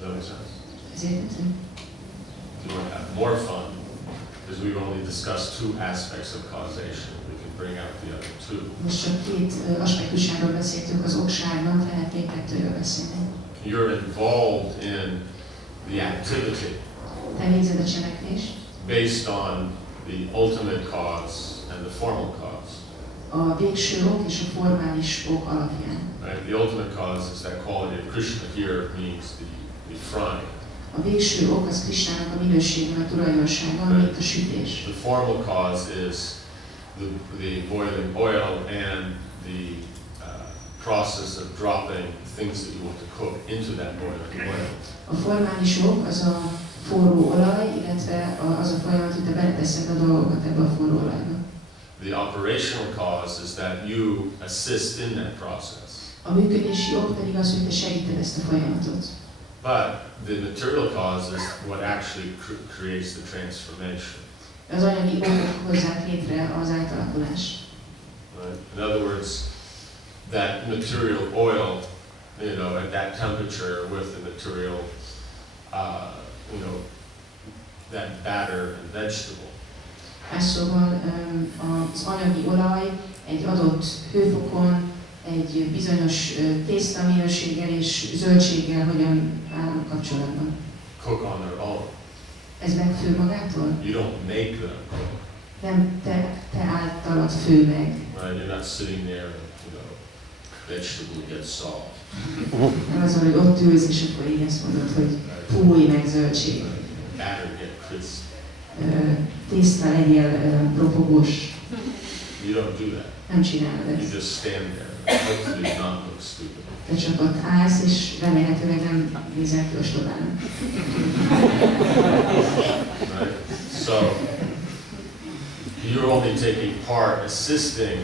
that make sense? Ez érthető? If you want to have more fun, because we've only discussed two aspects of causation, we can bring out the other two. Most csak két aspektusáról beszéltünk az okságnak, lehet még kettőről beszélni. You're involved in the activity Te végzed a cselekvést based on the ultimate cause and the formal cause. a végső ok és a formális ok alapján. Right? The ultimate cause is that quality of Krishna. Here means the frying. A végső ok az Krisnának a minősége, a tulajdonsága, amit a sütés. The formal cause is the boiling oil and the process of dropping things that you want to cook into that boiling oil. A formális ok az a forró olaj, illetve az a folyamat, hogy te beleteszed a dolgokat ebbe a forró olajba. The operational cause is that you assist in that process. A működési ok pedig az, hogy te segíted ezt a folyamatot. But the material cause is what actually creates the transformation. Az anyagi okok hozzák létre az átalakulást. Right? In other words, that material oil, at that temperature with the material, that batter and vegetable. Szóval az anyagi olaj egy adott hőfokon, egy bizonyos tésztaminőséggel és zöldséggel hogyan áll kapcsolatban. Cook on their own. Ez megfő magától? You don't make them cook. Nem te általad fő meg. Right? You're not sitting there and, vegetable gets salt. Nem az, hogy ott ülsz, és akkor így ezt mondod, hogy fúj meg zöldség. Batter get crisp. Tészta legyél ropogós. You don't do that. Nem csinálod You ezt. just stand there and hopefully not look stupid. Te csak ott állsz, és remélhetőleg nem nézel ki ostobán. Right? So, you're only taking part, assisting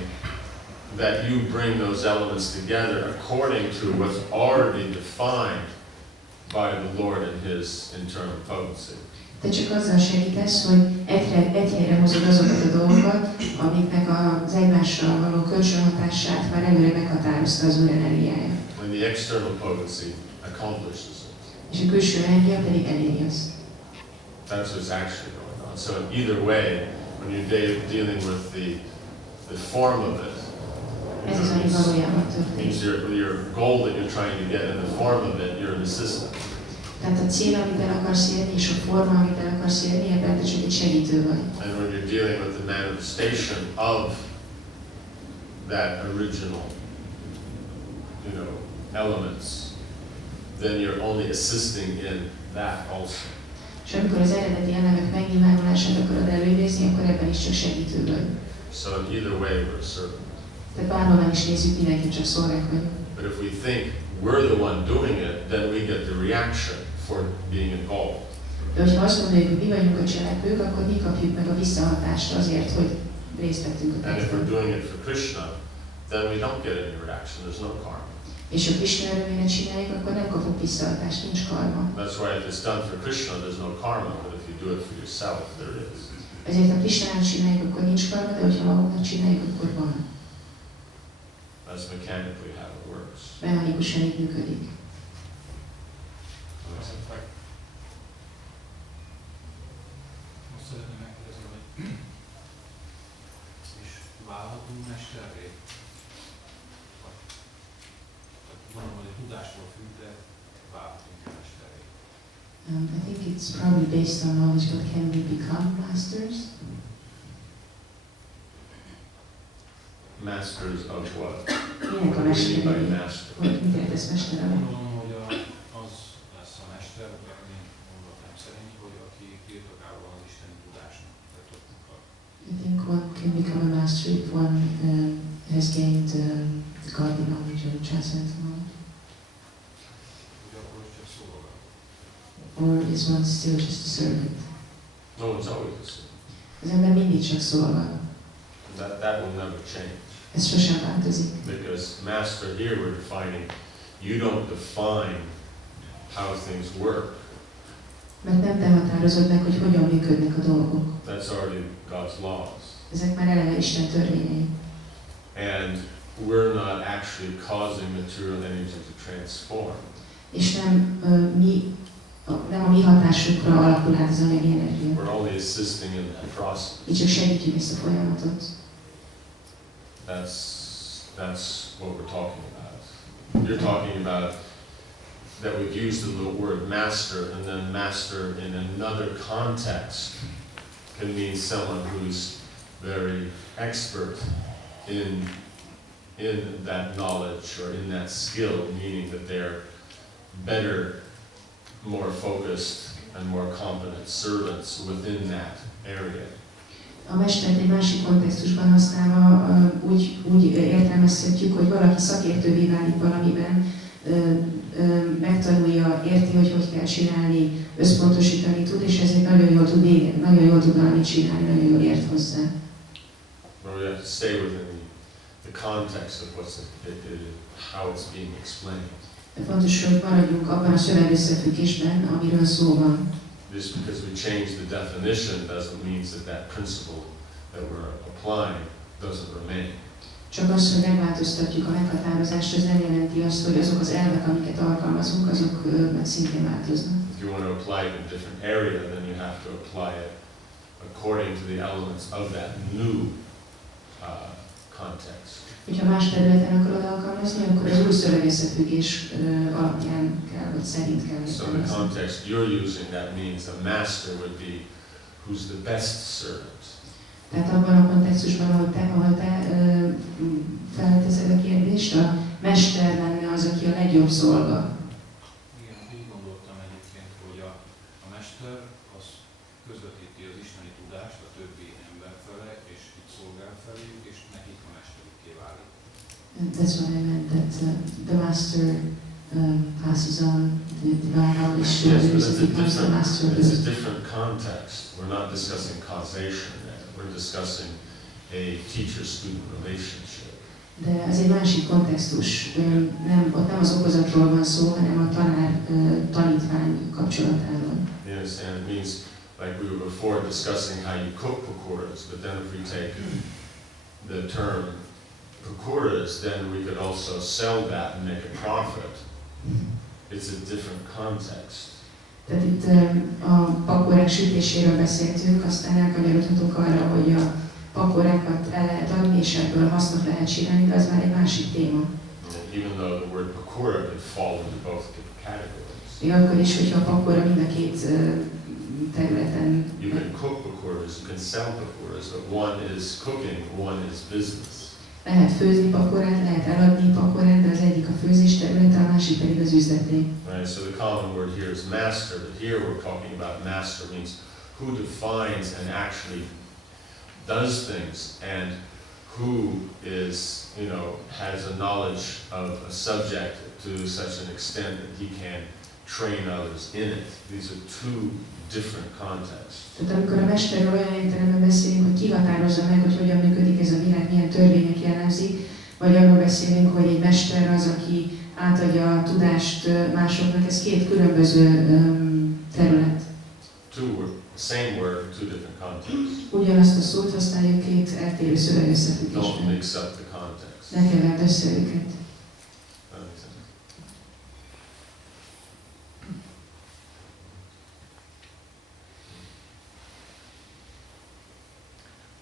that you bring those elements together according to what's already defined by the Lord and His internal potency. Te csak azzal segítesz, hogy egy helyre hozod azokat a dolgokat, amiknek az egymással való kölcsönhatását már előre meghatározta az Úr energiája. And the external potency accomplishes it. És a külső energia pedig eléri azt. That's what's actually going on. So either way, when you're dealing with the form of it, Ez az, ami valójában means történik. your goal that you're trying to get in the form of it, you're an assistant. Tehát a cél, amit el akarsz érni, és a forma, amit el akarsz érni, ebben te csak egy segítő vagy. And when you're dealing with the manifestation of that original, elements, then you're only assisting in that also. És amikor az eredeti elemek megnyilvánulását akarod előidézni, akkor ebben is csak segítő vagy. So in either way, we're a servant. Tehát bárhonnan is nézzük, mindenki csak szolgák vagyunk. But if we think we're the one doing it, then we get the reaction for being involved. De hogyha azt gondoljuk, hogy mi vagyunk a cselekvők, akkor mi kapjuk meg a visszahatást azért, hogy részt vettünk a And if we're tettben. doing it for Krishna, then we don't get any reaction. There's no karma. És ha Krishna örömére csináljuk, akkor nem kapunk visszahatást, nincs karma. That's why if it's done for Krishna, there's no karma. But if you do it for yourself, there is. Ezért ha Krishnának csináljuk, akkor nincs karma, de hogyha magunknak csináljuk, akkor van. That's mechanically how it works. Mechanikusan így működik. Most szeretném megkérdezni, hogy és válhatunk mesterré? Gondolom, hogy a tudástól függ, de válhatunk mesterré. I think it's probably based on knowledge, but can we become masters? Masters of what? Minek a What do you mean by mesterei? master? Hogy mit értesz mesterre? Gondolom, hogy az lesz a mester, én mondatom szerint, hogy aki birtokában van az isteni tudásnak, tehát ott akar. I think one can become a master if one has gained godly knowledge or transcendental knowledge. Hogy akkor is csak szolgál. Or is one still just a servant? No one's always the same. Az ember mindig csak szolgál. That will never change. Ez sosem változik. Because master here we're defining, you don't define how things work. Mert nem te határozod meg, hogy hogyan működnek a dolgok. That's already God's laws. Ezek már eleve Isten törvényei. And we're not actually causing material energy to transform. És nem a mi hatásunkra alakul át az anyagi energia. We're only assisting in that process. Mi csak segítjük ezt a folyamatot. That's what we're talking about. You're talking about that we've used the little word master, and then master in another context can mean someone who's very expert in that knowledge or in that skill, meaning that they're better, more focused, and more competent servants within that area. A mestert egy másik kontextusban használva úgy értelmezhetjük, hogy valaki szakértővé válik valamiben, megtanulja, érti, hogy kell csinálni, összpontosítani tud, és ezért nagyon jól tud valamit csinálni, nagyon jól ért hozzá. But we have to stay within the context of how it's being explained. De fontos, hogy maradjunk abban a szöveg összefüggésben, amiről szó van. just because we change the definition doesn't mean that principle that we're applying doesn't remain. Csak az, hogy megváltoztatjuk a meghatározást, az nem jelenti azt, hogy azok az elvek, amiket alkalmazunk, azok szintén változnak. If you want to apply it in a different area, then you have to apply it according to the elements of that new context. Hogyha más területen akarod alkalmazni, akkor az új szövegösszefüggés alapján kell, vagy szerint kell So in the context you're using, that means a master would be who's the best servant. Tehát abban a kontextusban, ahol te felteszed a kérdést, a mester lenne az, aki a legjobb szolga. Igen, így gondoltam egyébként, hogy a mester az közvetíti az isteni tudást a többi ember fele, és így szolgál feléjük, és nekik a mesterükké válik. That's what I meant, that the master passes on the divine knowledge to others and becomes the master of It's those. a different context. We're not discussing causation there. We're discussing a teacher-student relationship. De ez egy másik kontextus. Ott nem az okozatról van szó, hanem a tanár-tanítvány kapcsolatáról. You understand? It means, like we were before discussing how you cook pakoras, but then if we take the term pakoras, then we could also sell that and make a profit. It's a different context. Tehát itt a pakorák sütéséről beszéltünk, aztán elkanyarodhatunk arra, hogy a pakorákat el lehet adni, és ebből hasznot lehet csinálni, de az már egy másik téma. Even though the word pakora could fall into both categories. Még akkor is, hogyha a pakora mind a két területen. You can cook pakoras, you can sell pakoras, but one is cooking, one is business. Lehet főzni pakorát, lehet eladni pakorát, de az egyik a főzés területe, a másik pedig az üzleté. Right, so the common word here is master, but here we're talking about master means who defines and actually does things, and who is, has a knowledge of a subject to such an extent that he can train others in it. These are two different contexts. Tehát amikor a mesterről olyan értelemben beszélünk, hogy ki határozza meg, hogy hogyan működik ez a világ, milyen törvények jellemzik, vagy arról beszélünk, hogy egy mester az, aki átadja a tudást másoknak, ez két különböző terület. Same word, two different contexts. Ugyanazt a szót használjuk két eltérő Don't szövegösszefüggésben. mix up the context. Ne keverd össze őket. That makes sense.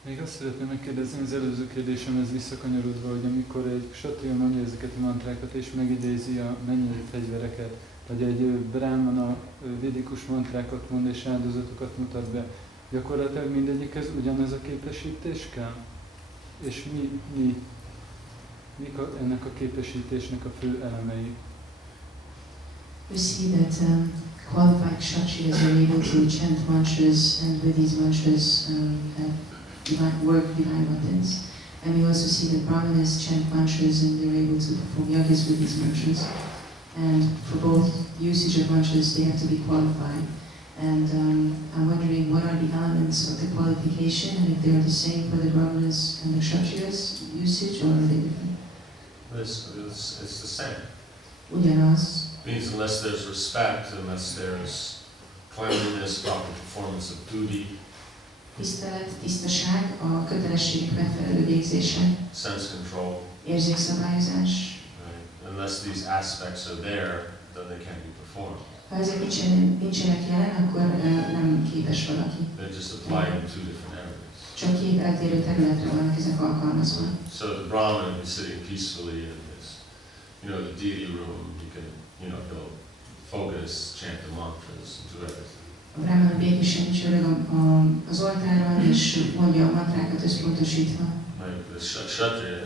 Még azt szeretném megkérdezni, az előző kérdésemhez visszakanyarodva, hogy amikor egy ksatria mondja ezeket a mantrákat és megidézi a mennyei fegyvereket, vagy egy brahmana védikus mantrákat mond és áldozatokat mutat be, gyakorlatilag mindegyikhez ugyanez a képesítés kell? És mik ennek a képesítésnek a fő elemei? We see that qualified kshatriyas are able to chant mantras, and with these mantras have divine weapons. And we also see that brahmanas chant mantras and they're able to perform yagas with these mantras. And for both usage of mantras, they have to be qualified. And I'm wondering what are the elements of the qualification, and if they are the same for the brahmanas and the kshatriyas usage, or are they different? It's the same. Ugyanaz. Means unless there's respect, unless there's cleanliness, proper performance of duty, Tisztelet, tisztaság, a kötelességek megfelelő végzése, sense control, érzékszabályozás. right? Unless these aspects are there, then they can't be performed. Ha ezek nincsenek jelen, akkor nem képes valaki. They're just applied in two different areas. Csak két eltérő területre vannak ezek alkalmazva. So the Brahman is sitting peacefully in his, the deity room. He can, he'll focus, chant the mantras, do everything. A brahmana békésen csörög az oltáron, és mondja a mantrákat összpontosítva. Right? The Kshatriya,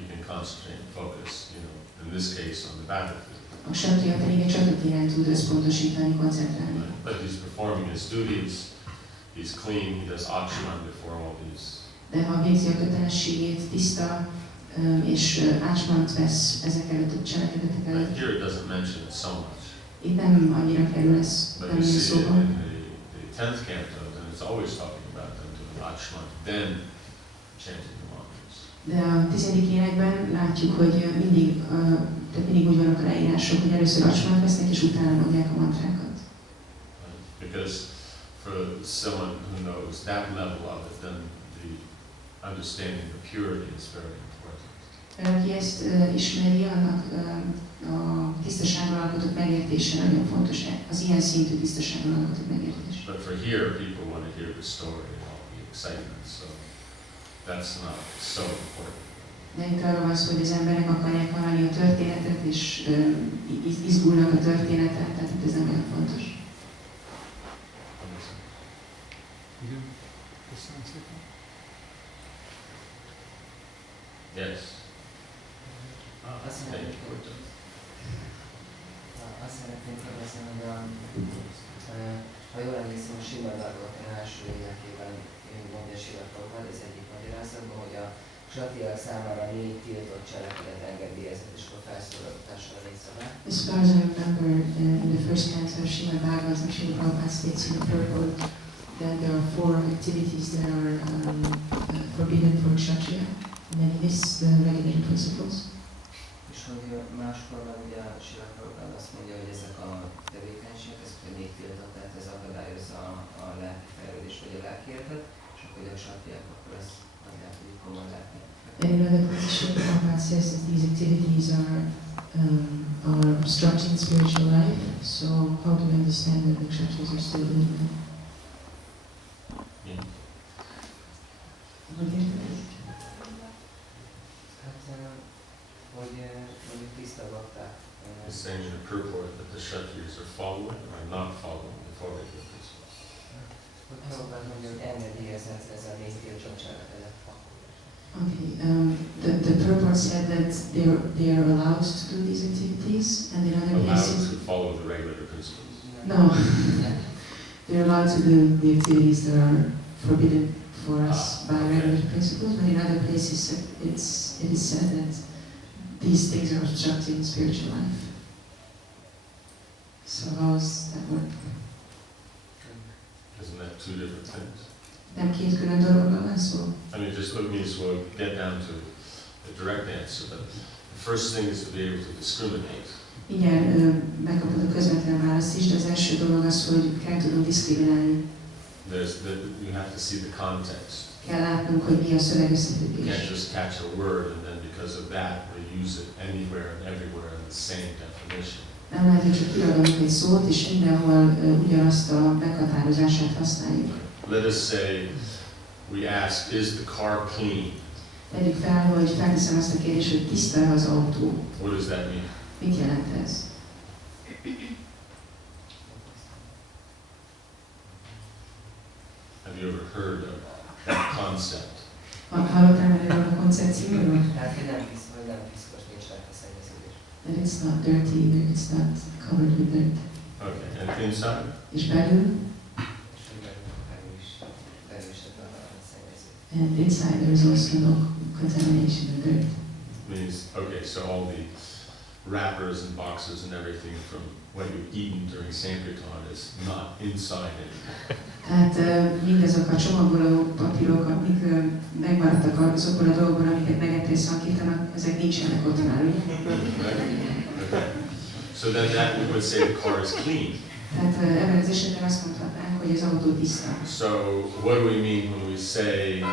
he can concentrate and focus, in this case on the battlefield. A kshatriya pedig egy csatatéren tud összpontosítani, koncentrálni. But he's performing his duties, he's clean, he does achaman before all these. De ha végzi a kötelességét, tiszta, és ácsmant vesz ezek előtt a cselekedetek előtt. Here it doesn't mention it so much. Itt nem annyira kerül ez, But nem you ilyen see it szóban. in the 10th canto, and it's always talking about them doing achaman, then chanting the mantras. De a 10. énekben látjuk, hogy mindig úgy vannak a leírások, hogy először acsmant vesznek, és utána mondják a mantrákat. Because for someone who knows that level of it, then the understanding of purity is very important. Aki ezt ismeri, annak a tisztaságról alkotott megértése nagyon fontos, az ilyen szintű tisztaságról alkotott megértés. But for here, people want to hear the story and all the excitement, so that's not so important. De itt arról van szó, hogy az emberek akarják hallani a történetet, és izgulnak a történetet, tehát itt ez nem olyan fontos. Igen, köszönöm szépen. Yes. Azt szeretném kérdezni, hogy ha jól emlékszem, a Srimad Bhagavatam első lényegében mondja Srila Prabhupád, ez egyik magyarázatban, hogy a kshatriyák számára 4 tiltott cselekedet engedélyezett, és akkor felszólaltatásra része rá. As far as I remember, in the first canto of Srimad Bhagavatam, Srila Prabhupada states in the purport that there are 4 activities that are forbidden for Kshatriya, and then he lists the regulating principles. És hogy máskor meg ugye Srila Prabhupada azt mondja, hogy ezek a tevékenységek, ezek még tiltott, tehát ez akadályozza a lelki fejlődést, vagy a lelki életet, és akkor ugye a kshatriyák akkor ezt adják, hogy komolyan látni. And in other position, Prabhupada says that these activities are obstructing spiritual life, so how do we understand that the Kshatriyas are still doing that? He's saying in the purport that the Kshatriyas are following or not following the 4 regular principles. Okay, the purport said that they are allowed to do these activities, and in other Allowed places, to follow the regular principles. no, they're allowed to do the activities that are forbidden for us by regular principles, but in other places it is said that these things are obstructing spiritual life. So how does that work? Isn't that 2 different things? Nem két külön dologról van szó? I mean, just let me as well get down to the direct answer, but the first thing is to be able to discriminate. Igen, megkapod a közvetlen választ is, de az első dolog az, hogy kell tudunk diszkriminálni. You have to see the context. Kell látnunk, hogy mi a You szövegösszefüggés. can't just catch a word and then because of that we use it anywhere and everywhere in the same definition. Nem lehet, hogy csak kiadunk egy szót, és mindenhol ugyanazt a meghatározását használjuk. Let us say we ask, is the car clean? Tegyük fel, hogy felteszem azt a kérdést, hogy tiszta az autó. What does that mean? Mit jelent ez? Have you ever heard of that concept? Hallottál már erről a koncepcióról? Tehát, hogy nem piszkos, nincs rajta szennyeződés. That it's not dirty either, it's not covered with dirt. Okay, and inside? És belül? És hogy belül is van a szennyeződés. And inside there is also no contamination of dirt. Means, okay, so all the wrappers and boxes and everything from what you've eaten during Sankirtan is not inside anymore. Tehát mindazok a csomagoló papírok, amik megmaradtak azokból a dolgokból, amiket megettél Sankirtanak, ezek nincsenek ott már, ugye? Okay. So then that we would say the car is clean. Tehát ebben az esetben azt mondhatnánk, hogy az autó tiszta. So what do we mean when we say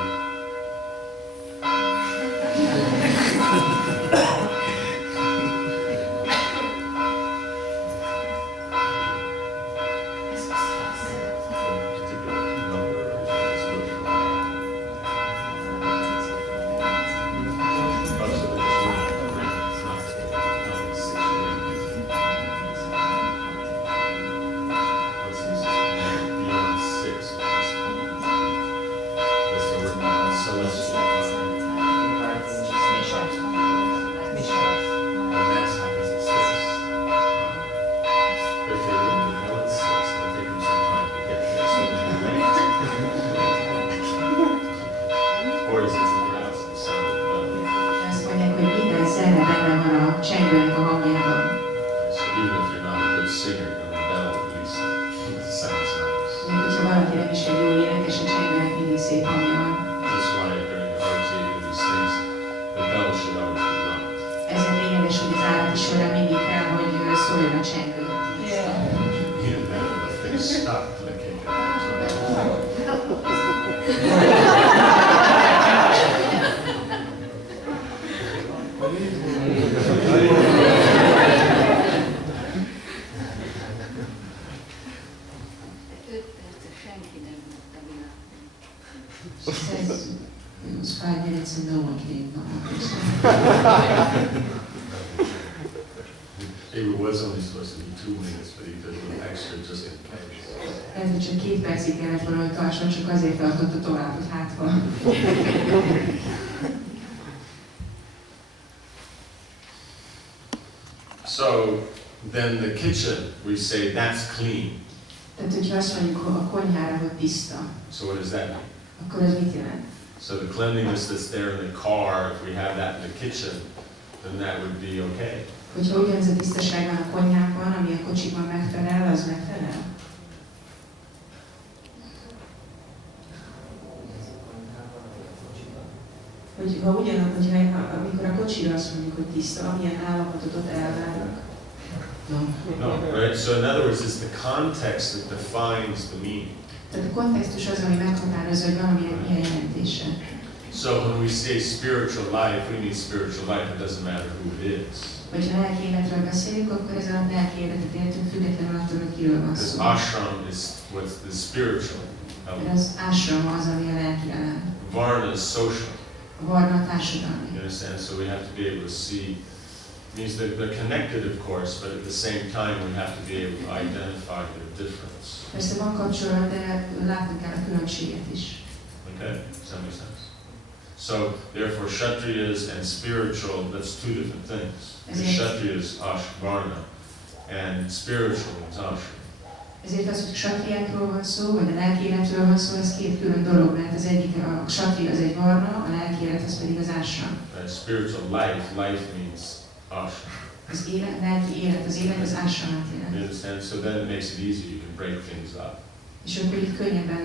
stop clicking. It was only supposed to be 2 minutes, but he did a little extra just in case. Ez hogy csak 2 percig kellett volna, hogy tartson, csak azért tartotta tovább, hogy hát van. So then the kitchen, we say that's clean. Tehát, hogyha azt mondjuk a konyhára, hogy tiszta, So what does that mean? akkor ez mit jelent? So the cleanliness that's there in the car, if we have that in the kitchen, then that would be okay. Hogyha ugyanaz a tisztaság van a konyhában, ami a kocsiban megfelel, az megfelel? Hogyha amikor a kocsira azt mondjuk, hogy tiszta, amilyen állapotot ott elvárnak. No, right? So in other words, it's the context that defines the meaning. Tehát a kontextus az, ami meghatározza, hogy valaminek milyen jelentése. So when we say spiritual life, we mean spiritual life. It doesn't matter who it is. Hogyha lelki életről beszélünk, akkor ez a lelki életet értünk függetlenül attól, hogy kiről van Because szó. ashram is what's the spiritual element. Az ashram az, ami a lelki elem. Varna is social. A varna a társadalmi. You understand? So we have to be able to see. Means that they're connected, of course, but at the same time we have to be able to identify the difference. Persze van kapcsolat, de látni kell a különbséget is. Okay? Does that make sense? So therefore, kshatriyas and spiritual, that's 2 different things. The kshatriya is varna, and spiritual is ashram. Ezért az, hogy kshatriákról van szó, vagy a lelki életről van szó, ez 2 külön dolog, mert az egyik, a kshatri az egy varna, a lelki élet az pedig az ashram. That spiritual life means ashram. Az élet, lelki élet, az élet az ashramát You jelent. understand? So then it makes it easy. You can break things up. És akkor itt könnyebben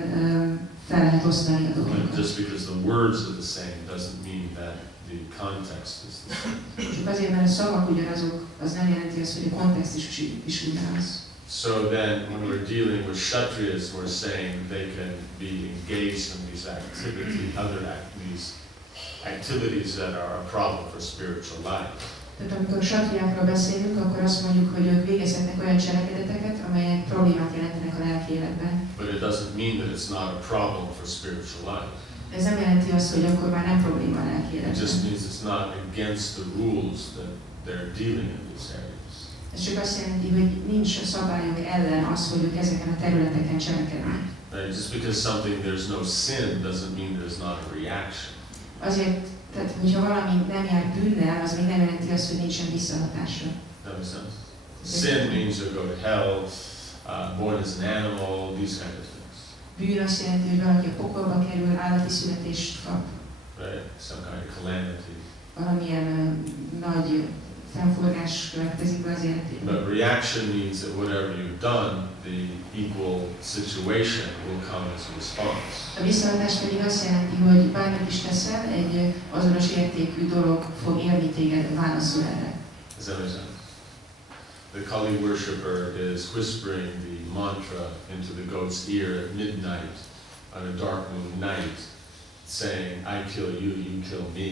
fel lehet osztani a dolgokat. Just because the words are the same doesn't mean that the context is the same. Csak azért, mert a szavak ugyanazok, az nem jelenti azt, hogy a kontextus is ugyanaz. So then, when we're dealing with kshatriyas, we're saying they can be engaged in these these activities that are a problem for spiritual life. Tehát amikor satriákról beszélünk, akkor azt mondjuk, hogy ők végezhetnek olyan cselekedeteket, amelyek problémát jelentenek a lelki életben. But it doesn't mean that it's not a problem for spiritual life. Ez nem jelenti azt, hogy akkor már nem probléma a lelki It életben. just means it's not against the rules that they're dealing in these areas. Ez csak azt jelenti, hogy nincs a szabályok ellen az, hogy ők ezeken a területeken cselekednek. Just because there's no sin doesn't mean there's not a reaction. Azért, tehát hogyha valami nem jár bűnnel, az még nem jelenti azt, hogy nincsen visszahatása. That makes sense? Sin means you'll go to hell, born as an animal, these kind of things. Bűn azt jelenti, hogy valaki a pokolba kerül, állati születést kap. Right? Some kind of calamity. Valamilyen nagy felforgás következik be az életében. But reaction means that whatever you've done, the equal situation will come as a response. A visszahatás pedig azt jelenti, hogy bármit is teszel, egy azonos értékű dolog fog érni téged válaszul erre. Does that make sense? The Kali worshipper is whispering the mantra into the goat's ear at midnight on a dark moon night, saying, I kill you, you kill me.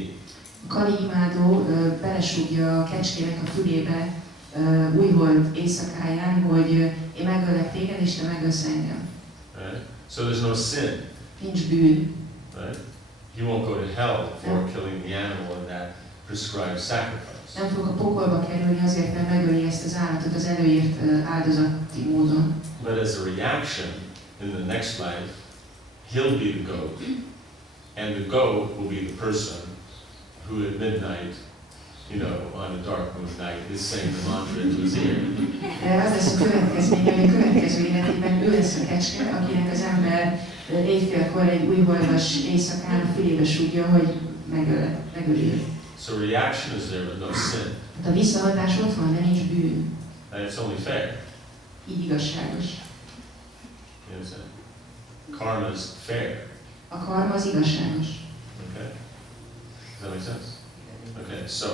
A Kali imádó belesúgja a kecskének a fülébe újhold éjszakáján, hogy én megöllek téged, és te megölsz engem. Right? So there's no sin. Nincs bűn. Right? He won't go to hell for killing the animal in that prescribed sacrifice. Nem fog a pokolba kerülni azért, mert megöli ezt az állatot az előírt áldozati módon. But as a reaction, in the next life, he'll be the goat, and the goat will be the person who at midnight, on a dark moon night, is saying the mantra into his ear. De az lesz a következménye, hogy a következő életében ő lesz a kecske, akinek az ember éjfélkor egy újholdas éjszakán a fülébe súgja, hogy megöli. So reaction is there, but no sin. A visszahatás ott van, de nincs bűn. And it's only fair. Így igazságos. You understand? Karma is fair. A karma az igazságos. Okay? Does that make sense? Okay, so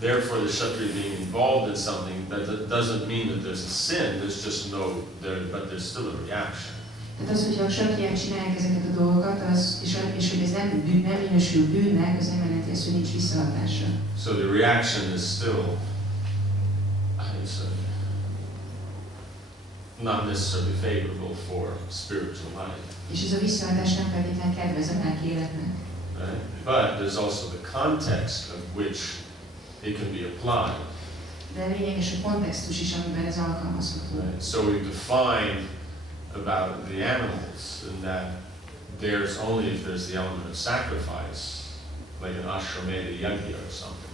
therefore the Kshatriya being involved in something, that doesn't mean that there's a sin, there's just but there's still a reaction. Tehát az, hogyha a satriák csinálják ezeket a dolgokat, és hogy ez nem minősül bűnnek, az nem jelenti azt, hogy nincs visszahatása. So the reaction is still not necessarily favorable for spiritual life. És ez a visszahatás nem feltétlenül kedvez a lelki életnek. Right? But there's also the context of which it can be applied. De lényeges a kontextus is, amiben ez alkalmazható. Right? So we've defined about the animals, and that there's only if there's the element of sacrifice, like an ashrameda yajna or something.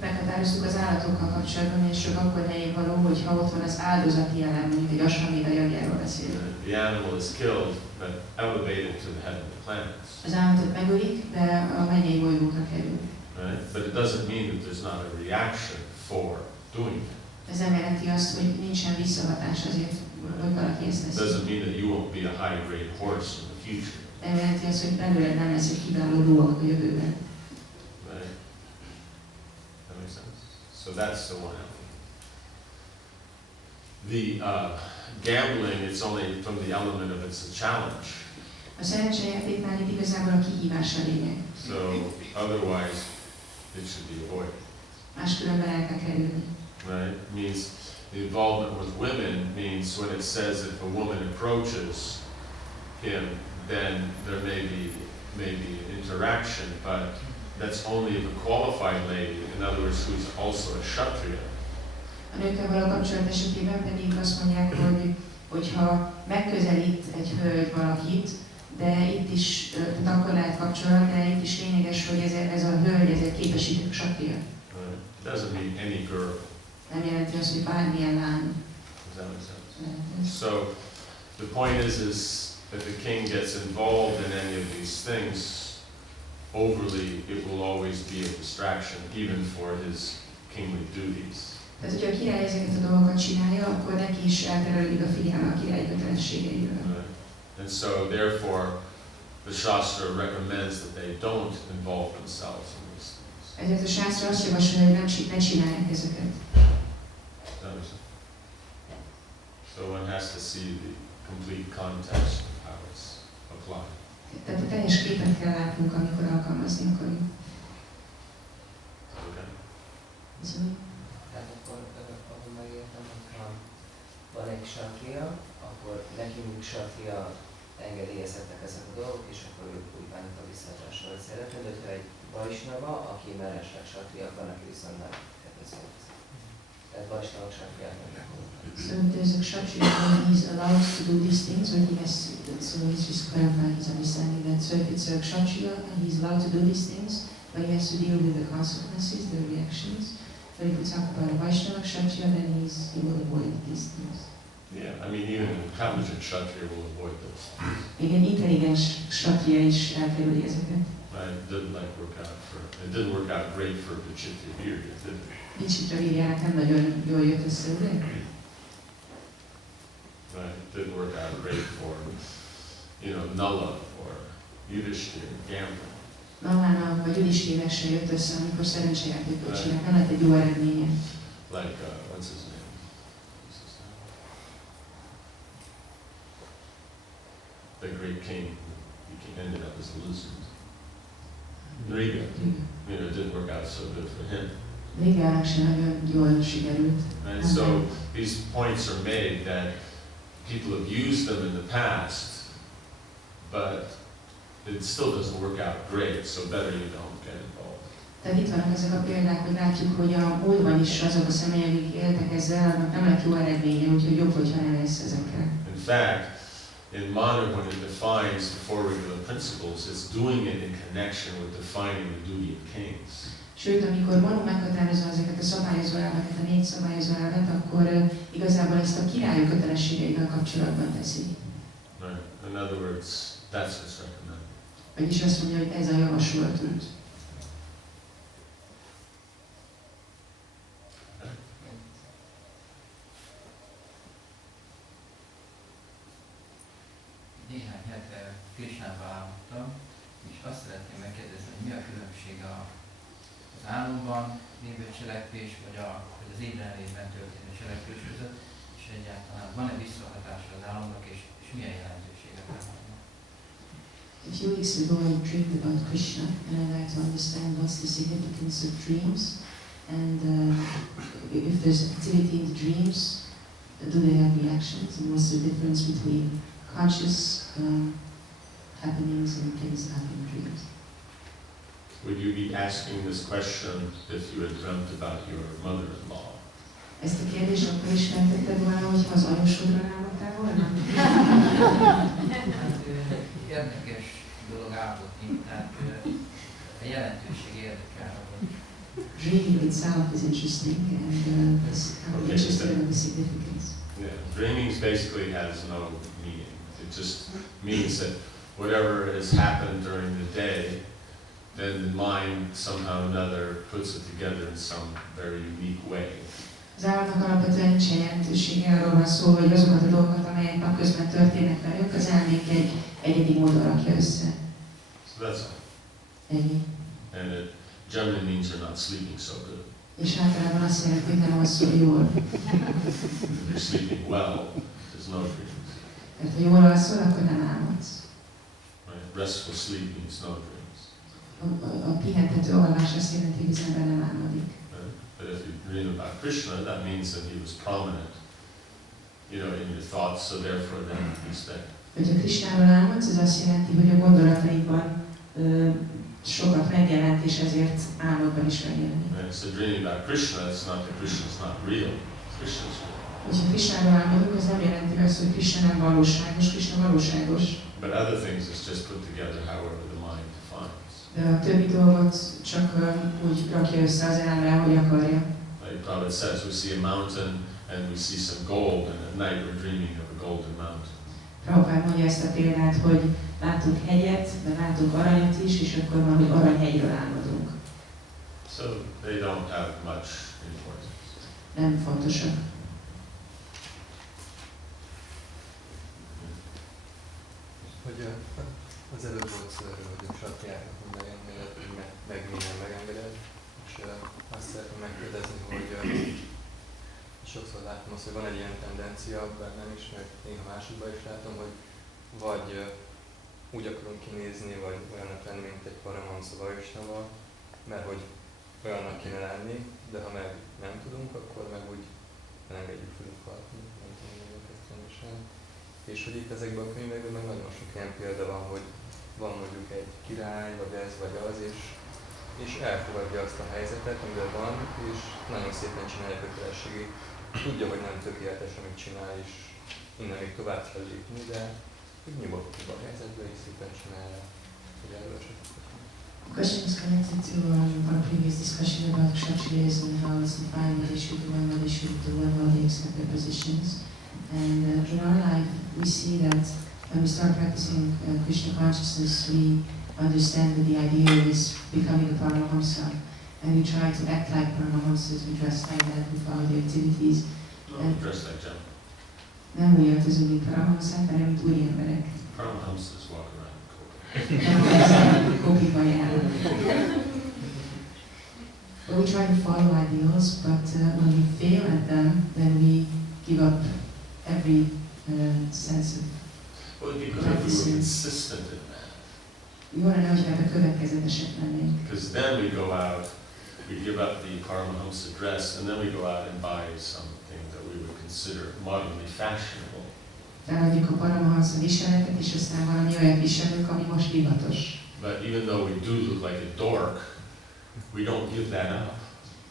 Meghatároztuk az állatokkal kapcsolatban, és csak akkor helyén való, hogyha ott van az áldozati elem, mondjuk egy ashrameda yajnáról beszélünk. The animal is killed, but elevated to the head of the planets. Az állatot megölik, de a mennyei bolygókra kerül. Right? But it doesn't mean that there's not a reaction for doing it. Ez nem jelenti azt, hogy nincsen visszahatás azért, hogy valaki ezt It teszi. doesn't mean that you won't be a high-grade horse in the future. Nem jelenti azt, hogy belőled nem lesz egy kiváló lovag a jövőben. Right? That makes sense? So that's the one element. The gambling, it's only from the element of it's a challenge. A szerencsejátéknál itt igazából a kihívás a lényeg. So otherwise, it should be avoided. Máskülönben el kell kerülni. Right? It means the involvement with women means when it says if a woman approaches him, then there may be an interaction, but that's only if a qualified lady, in other words, who's also a kshatriya. A nőkkel való kapcsolat esetében pedig azt mondják, hogyha megközelít egy hölgy valakit, de itt is, tehát akkor lehet kapcsolat, de itt is lényeges, hogy ez a hölgy, ez egy képesített kshatriya. It doesn't mean any girl. Nem jelenti azt, hogy bármilyen lány. Does that make sense? So the point is if the king gets involved in any of these things overly, it will always be a distraction, even for his kingly duties. Tehát, hogyha a király ezeket a dolgokat csinálja, akkor neki is elterelődik a figyelme a király kötelességeiről. Right. And so therefore the Shastra recommends that they don't involve themselves in these things. Ezért a sásztra azt javasolja, hogy ne csinálják ezeket. So one has to see the complete context of how it's applied. Tehát a teljes képet kell látnunk, amikor alkalmazni akarjuk. Okay. Tehát akkor, ahogy megértem, hogyha van egy kshatriya, akkor nekünk kshatriya engedélyezhetnek ezek a dolgok, és akkor ők úgy bánnak a visszaadásra szeretni, de hogyha egy vaisnava, aki mellesleg kshatriya, akkor neki viszont nem kedvező. Tehát vaisnava kshatriyák nem. So there's a kshatriya when he's allowed to do these things, when he has, so he's just clarifying his understanding that so if it's a kshatriya and he's allowed to do these things, but he has to deal with the consequences, the reactions. But if we talk about a Vaishnava kshatriya, then he will avoid these things. Yeah, I mean even an intelligent kshatriya will avoid those things. Igen, intelligens kshatriya is elkerüli ezeket. Right? It didn't work out great for Vichitra Virya, did it? Vichitra Virjának nem nagyon jól jött össze, ugye? Right? It didn't work out great for, Nala or Yudhishthira gambling. Nalának vagy Yudhishthirnek sem jött össze, amikor szerencsejátékot csinálnak, nem lett egy jó eredménye. Like, what's his name? The great king who ended up as a loser. Riga. It didn't work out so good for him. Rigának sem nagyon jól sikerült. And so these points are made that people have used them in the past, but it still doesn't work out great, so better you don't get involved. Tehát itt vannak ezek a példák, hogy látjuk, hogy a múltban is azok a személyek, akik éltek ezzel, annak nem lett jó eredménye, úgyhogy jobb, hogyha nem lesz ezekkel. In fact, in Manu, when it defines the four regular principles, it's doing it in connection with defining the duty of kings. Sőt, amikor Manu meghatározza ezeket a szabályozó elveket, a 4 szabályozó elvet, akkor igazából ezt a királyok kötelességeivel kapcsolatban teszi. Right. In other words, that's what's recommended. Vagyis azt mondja, hogy ez a javasolt út. Néhány hete Krishnával álmodtam, és azt szeretném megkérdezni, hogy mi a különbség az álomban lévő cselekvés, vagy az ébrenlétben történő cselekvés között, és egyáltalán van-e visszahatása az álomnak, és milyen jelentőséget van? A few weeks ago I dreamed about Krishna and I'd like to understand what's the significance of dreams and if there's activity in the dreams, do they have reactions and what's the difference between conscious happenings and things that happen in dreams. Would you be asking this question if you had dreamt about your mother-in-law? kérdés, akkor is feltetted volna, hogy ha az anyósodra álmodtál volna? Hát érdekes dolog álmodni, tehát a jelentőség érdekel, hogy Dreaming itself is interesting, and I'm interested in the significance. Yeah, dreaming basically has no meaning. It just means that whatever has happened during the day, then the mind somehow or another puts it together in some very unique way. Az államnak alapvetően nincsen jelentősége, arról van szó, hogy azokat a dolgokat, amelyek napközben történnek velünk, az elménk egy egyedi módon rakja össze. So that's all. Ennyi. And it generally means you're not sleeping so good. És általában azt jelenti, hogy nem alszol jól. If you're sleeping well, there's no dreams. Mert ha jól alszol, akkor nem álmodsz. Right? Restful sleep means no dreams. A pihentető alvás azt jelenti, hogy az ember nem álmodik. Right? But if you dream about Krishna, that means that he was prominent, in your thoughts, so therefore then he's there. Hogyha Krisnáról álmodsz, ez azt jelenti, hogy a gondolataidban sokat megjelent, és ezért álmodban is megjelent. Right? So dreaming about Krishna, it's not that Krishna's not real. Krishna's real. Hogyha Krisnáról álmodunk, az nem jelenti azt, hogy Krishna nem valóságos, Krishna valóságos. But other things is just put together however the mind defines. De a többi dolgot csak úgy rakja össze az elme, ahogy akarja. Like Prabhupada says, we see a mountain and we see some gold, and at night we're dreaming of a golden mountain. Prabhupád mondja ezt a példát, hogy látunk hegyet, de látunk aranyat is, és akkor van, hogy aranyhegyről álmodunk. So they don't have much importance. Nem fontosak. Hogy az előbb volt szó erről, hogy a satjáknak megengedett, meg minden megengedett, és azt szeretném megkérdezni, hogy sokszor látom azt, hogy van egy ilyen tendencia bennem is, meg néha másokban is látom, hogy vagy úgy akarunk kinézni, vagy olyannak lenni, mint egy Paramahamsa Vaishnava, mert hogy olyannak kéne lenni, de ha meg nem tudunk, akkor meg úgy elengedjük fölük hatni, nem tudom, hogy ezt rendesen. És hogy itt ezekben a könyvekben meg nagyon sok ilyen példa van, hogy van mondjuk egy király, vagy ez, vagy az, és elfogadja azt a helyzetet, amiben van, és nagyon szépen csinálja kötelességét. Tudja, hogy nem tökéletes, amit csinál, és innen még tovább kell lépni, de úgy nyugodtabb a helyzetben, és szépen csinálja, hogy előadások. The question is connected to our previous discussion about Kshatriyas and how it's defined what they should do and what they should do and how they accept their positions. And in our life, we see that when we start practicing Krishna consciousness, we understand that the ideal is becoming a Paramahamsa. And we try to act like Paramahamsas, we dress like that, we follow the activities. No, dress like them. Nem úgy öltözünk, mint Paramahamsák, hanem mint úri emberek. Paramahamsas walk around in Kópiban járnak. But we try to follow ideals, but when we fail at them, then we give up every sense of Well, it'd be good if we were consistent in that. Jó lenne, hogyha ebben következetesek lennénk. Because then we go out, we give up the Paramahamsa dress, and then we go out and buy something that we would consider modernly fashionable. Feladjuk a Paramahamsa viseletet, és aztán valami olyan viselünk, ami most divatos. But even though we do look like a dork, we don't give that up.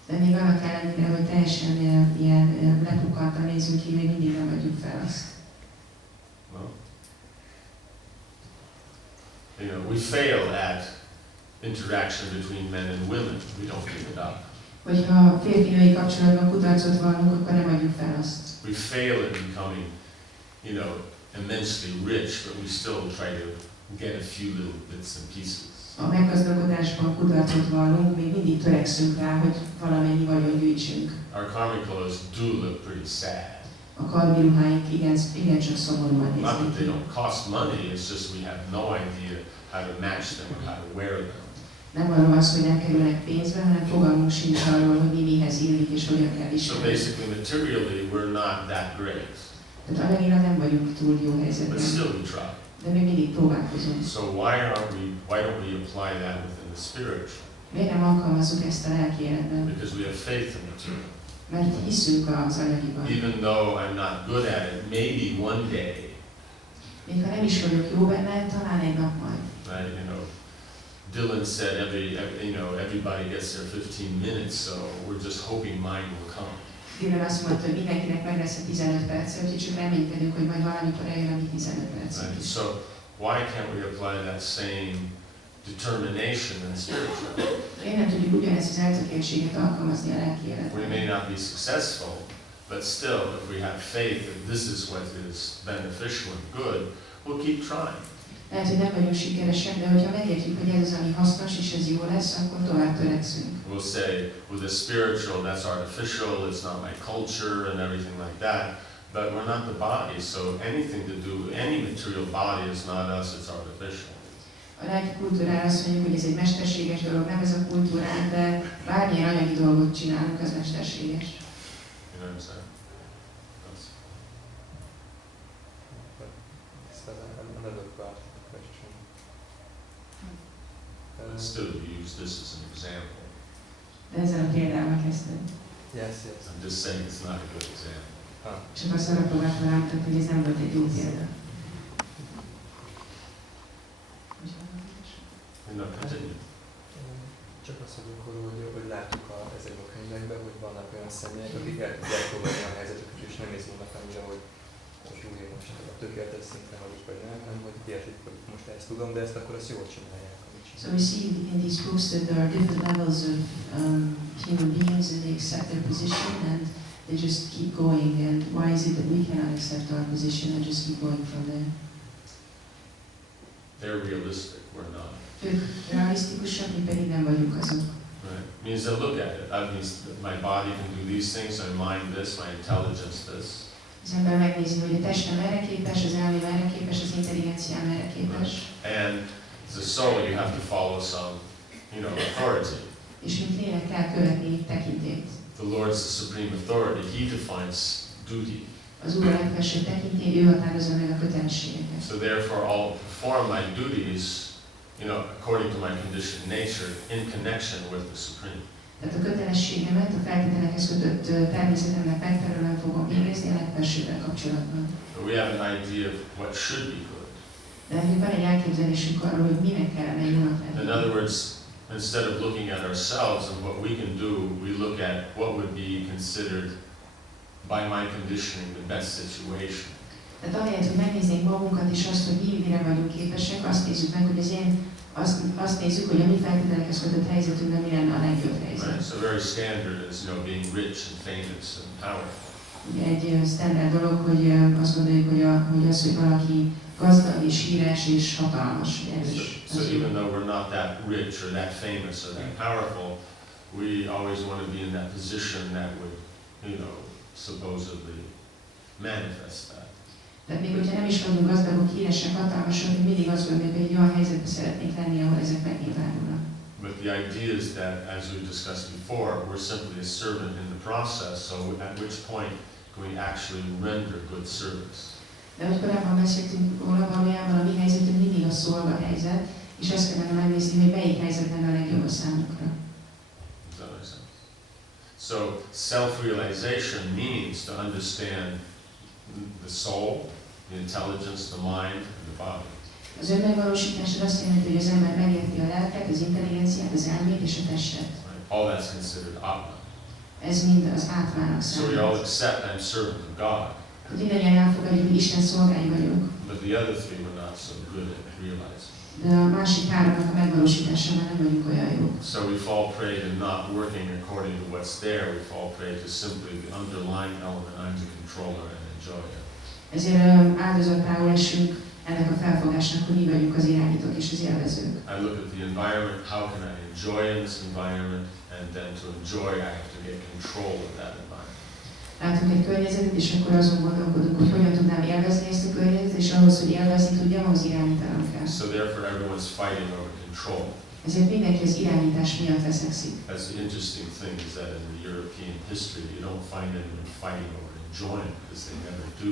De még annak ellenére, hogy teljesen ilyen lepukkantan nézünk ki, még mindig nem adjuk fel azt. Well, we fail at interaction between men and women. We don't give it up. Hogyha férfi-női kapcsolatban kudarcot vallunk, akkor nem adjuk fel azt. We fail at becoming, immensely rich, but we still try to get a few little bits and pieces. A meggazdagodásban kudarcot vallunk, még mindig törekszünk rá, hogy valamennyi vagyon gyűjtsünk. Our karmic clothes do look pretty sad. A karmi ruháink igen csak szomorúan Not that néznek they ki. don't cost money, it's just we have no idea how to match them or how to wear them. Nem arról van szó, hogy nem kerülnek pénzbe, hanem fogalmunk sincs arról, hogy mi mihez illik és hogyan kell So viselni. basically, materially, we're not that great, Tehát anyagilag nem vagyunk túl jó but helyzetben, still we try. de még mindig próbálkozunk. So why don't we apply that within the spiritual? Miért nem alkalmazzuk ezt a lelki életben? Because we have faith in material. Mert hiszünk az anyagiban. Even though I'm not good at it, maybe one day, Még ha nem is vagyok jó benne, talán egy nap majd. right? Dylan said everybody gets their 15 minutes, so we're just hoping mine will come. Dylan azt mondta, hogy mindenkinek meg lesz a 15 perc, úgyhogy csak reménykedünk, hogy majd valamikor eljön a mi 15 percünk Right? is. So why can't we apply that same determination in spiritual? Miért nem tudjuk ugyanezt az eltökéltséget alkalmazni a lelki We életben? may not be successful, but still, if we have faith that this is what is beneficial and good, we'll keep trying. Lehet, hogy nem vagyunk sikeresek, de hogyha megértjük, hogy ez az, ami hasznos és ez jó lesz, akkor tovább törekszünk. We'll say, well, the spiritual, that's artificial, it's not my culture and everything like that, but we're not the body, so anything to do, any material body is not us, it's artificial. A lelki kultúrára azt mondjuk, hogy ez egy mesterséges dolog, nem ez a kultúránk, de bármilyen anyagi dolgot csinálunk, az mesterséges. You know what I'm saying? Another part of the question. But still, you use this as an example. De ezzel a példával kezdtem. Yes, yes. I'm just saying it's not a good example. Csak azt arra próbáltam rámutatni, hogy ez nem volt egy jó példa. Continue. Csak azt mondjuk, hogy látjuk ezekben a könyvekben, hogy vannak olyan személyek, akik el tudják fogadni a helyzetüket, és nem izgulnak annyira, hogy jó, én most a tökéletes szinten vagyok, vagy nem, hanem hogy értik, hogy most ezt tudom, de ezt akkor azt jól csinálják. So we see in these books that there are different levels of human beings and they accept their position and they just keep going. And why is it that we cannot accept our position and just keep going from there? They're realistic, we're not. Ők realisztikusak, mi pedig nem vagyunk azok. Right? Means they'll look at it. That means my body can do these things, my mind this, my intelligence this. Az ember megnézi, hogy a testem erre képes, az elmém erre képes, az intelligenciám erre képes. And as a soul, you have to follow some, authority. És mint lélek kell követni tekintét. The Lord's the supreme authority. He defines duty. Az Úr a legfelsőbb tekintély, ő határozza meg a kötelességeket. So therefore, I'll perform my duties, according to my conditioned nature, in connection with the supreme. Tehát a kötelességemet a feltételekhez kötött természetemnek megfelelően fogom végezni a legfelsővel kapcsolatban. We have an idea of what should be good. De nekünk van egy elképzelésünk arról, hogy minek kellene jónak lenni. In other words, instead of looking at ourselves and what we can do, we look at what would be considered by my conditioning the best situation. Tehát ahelyett, hogy megnéznénk magunkat és azt, hogy mire vagyunk képesek, azt nézzük meg, hogy azt nézzük, hogy a mi feltételekhez kötött helyzetünkben mi lenne a legjobb helyzet. Right? So very standard is, being rich and famous and powerful. Ugye egy standard dolog, hogy azt gondoljuk, hogy az, hogy valaki gazdag és híres és hatalmas, erős. So even though we're not that rich or that famous or that powerful, we always want to be in that position that would, supposedly manifest that. Tehát még hogyha nem is vagyunk gazdagok, híresek, hatalmasok, mi mindig azt gondoljuk, hogy egy olyan helyzetben szeretnénk lenni, ahol ezek megnyilvánulnak. But the idea is that, as we discussed before, we're simply a servant in the process, so at which point can we actually render good service? De ahogy korábban beszéltünk róla, valójában a mi helyzetünk mindig a szolga helyzet, és azt kellene megnézni, hogy melyik helyzet lenne a legjobb a számunkra. Does that make sense? So self-realization means to understand the soul, the intelligence, the mind, and the body. Az önmegvalósítás azt jelenti, hogy az ember megérti a lelket, az intelligenciát, az elmét és a testet. Right? All that's considered atma. Ez mind az átmának So we all számít. accept I'm servant of God, Mindannyian elfogadjuk, hogy Isten szolgái vagyunk, but the other three we're not so good at realizing. de a másik háromnak a megvalósításában nem vagyunk olyan jók. So we fall prey to not working according to what's there. We fall prey to simply the underlying element, I'm the controller and enjoy it. Ezért áldozatául esünk ennek a felfogásnak, hogy mi vagyunk az irányítók és az élvezők. I look at the environment, how can I enjoy in this environment, and then to enjoy I have to get control of that environment. Látunk egy környezetet, és akkor azon gondolkodunk, hogy hogyan tudnám élvezni ezt a környezetet, és ahhoz, hogy élvezni tudjam, ahhoz irányítanom kell. So therefore everyone's fighting over control. Ezért mindenki az irányítás miatt veszekszik. That's the interesting thing is that in the European history you don't find anyone fighting over enjoying because they never do.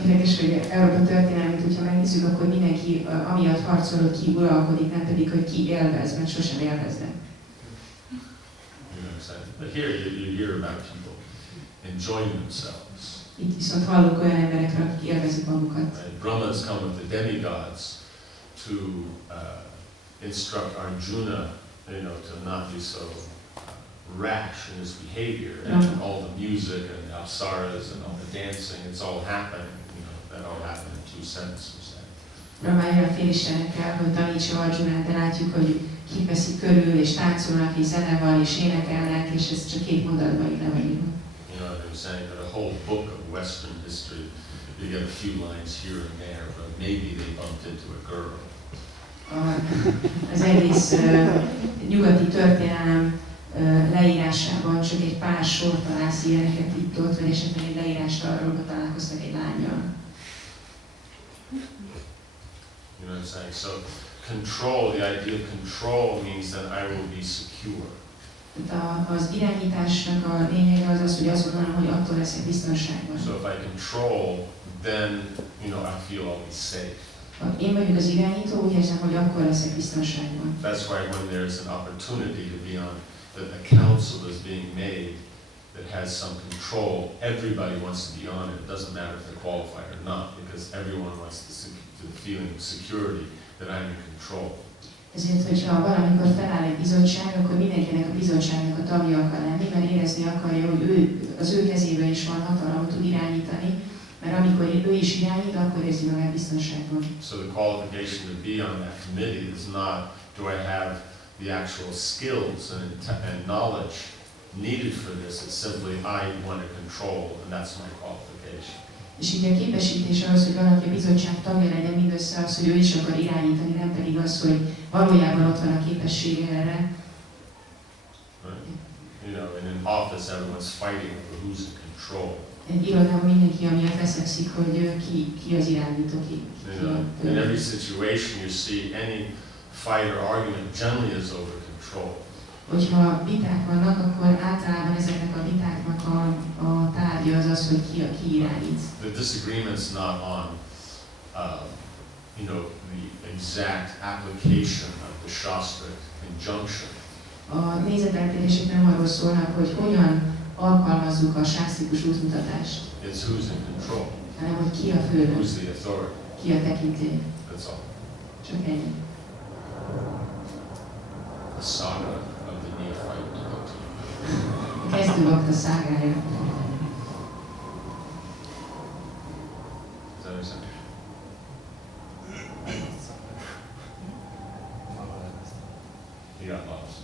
Érdekes, hogy Európa történelmét, hogyha megnézzük, akkor mindenki amiatt harcol, hogy ki uralkodik, nem pedig, hogy ki élvez, mert sosem élveznek. But here you hear about people enjoying themselves. Itt viszont hallunk olyan emberekről, akik élvezik magukat. Right? Brahmans come with the demigods to instruct Arjuna, to not be so rash in his behavior, and all the music and the apsaras and all the dancing, it's all happening, you know, that all happened in 2 sentences. Brahma olyan félistenekkel, hogy tanítsa Arjunát, de látjuk, hogy kiveszik körül, és táncolnak, és zene van, és énekelnek, és ez csak 2 mondatban így le van írva. You know, they were saying that a whole book of Western history, you get a few lines here and there, but maybe they bumped into a girl. Az egész nyugati történelem leírásában csak egy pár sor találsz ilyeneket itt-ott, vagy esetleg egy leírást arról, hogy találkoztak egy lánnyal. You know what I'm saying? So control, the idea of control means that I will be secure. Az irányításnak a lényege az az, hogy azt mondanom, hogy attól leszek biztonságban. So if I control, then, you know, I feel always safe. Ha én vagyok az irányító, úgy érzem, hogy akkor leszek biztonságban. That's why when there's an opportunity to be on, that a council is being made that has some control, everybody wants to be on it. It doesn't matter if they're qualified or not, because everyone wants the feeling of security that I'm in control. Ezért, hogyha valamikor feláll egy bizottság, akkor mindenkinek a bizottságnak a tagja akar lenni, mert érezni akarja, hogy az ő kezében is van hatalom, tud irányítani, mert amikor ő is irányít, akkor érzi magát biztonságban. So the qualification to be on that committee is not, do I have the actual skills and knowledge needed for this? It's simply, I want to control, and that's my qualification. És így a képesítés ahhoz, hogy valaki a bizottság tagja legyen, mindössze az, hogy ő is akar irányítani, nem pedig az, hogy valójában ott van a képessége erre. Right? You know, in an office, everyone's fighting over who's in control. Egy irodában mindenki amiatt veszekszik, hogy ki az irányító, ki. In every situation you see any fight or argument generally is over control. Hogyha viták vannak, akkor általában ezeknek a vitáknak a tárgya az az, hogy ki irányít. The disagreement's not on, you know, the exact application of the Shastric injunction. A nézeteltérések nem arról szólnak, hogy hogyan alkalmazzuk a sásztrikus útmutatást. It's who's in control. Hanem, hogy ki a főnök, Who's the authority. ki a tekintély. That's all. Csak ennyi. The saga of the neophyte devotee. A kezdőbakta szágája. Does that make sense? He got lost.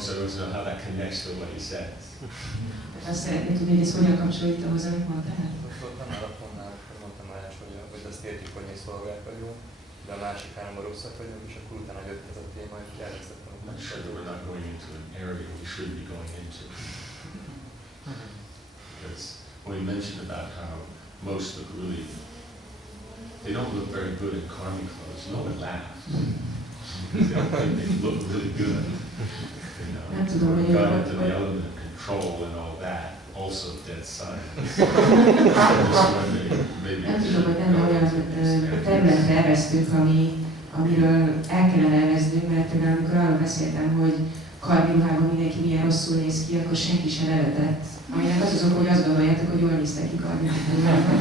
So it was how that connects to what he said. Azt szeretném tudni, hogy ez hogyan kapcsolódik ahhoz, amit mondtál? Most ott annál a pontnál, hogy mondtam Mács, hogy azt értjük, hogy mi szolgák vagyunk, de a másik háromban rosszak vagyunk, és akkor utána jött ez a téma, és elkezdtem. I'm not sure that we're not going into an area we should be going into. Because when we mentioned about how most look really, they don't look very good in army clothes, no one laughs. Because they don't think they look really good. You know, got into the element of control and all that, also dead silence. Nem tudom, hogy lenne olyan területre elvesztünk, amiről el kellene elveznünk, mert például amikor arról beszéltem, hogy kardiruhában mindenki milyen rosszul néz ki, akkor senki sem nevetett. Aminek az az oka, hogy azt gondoljátok, hogy jól néztek ki kardiruhában.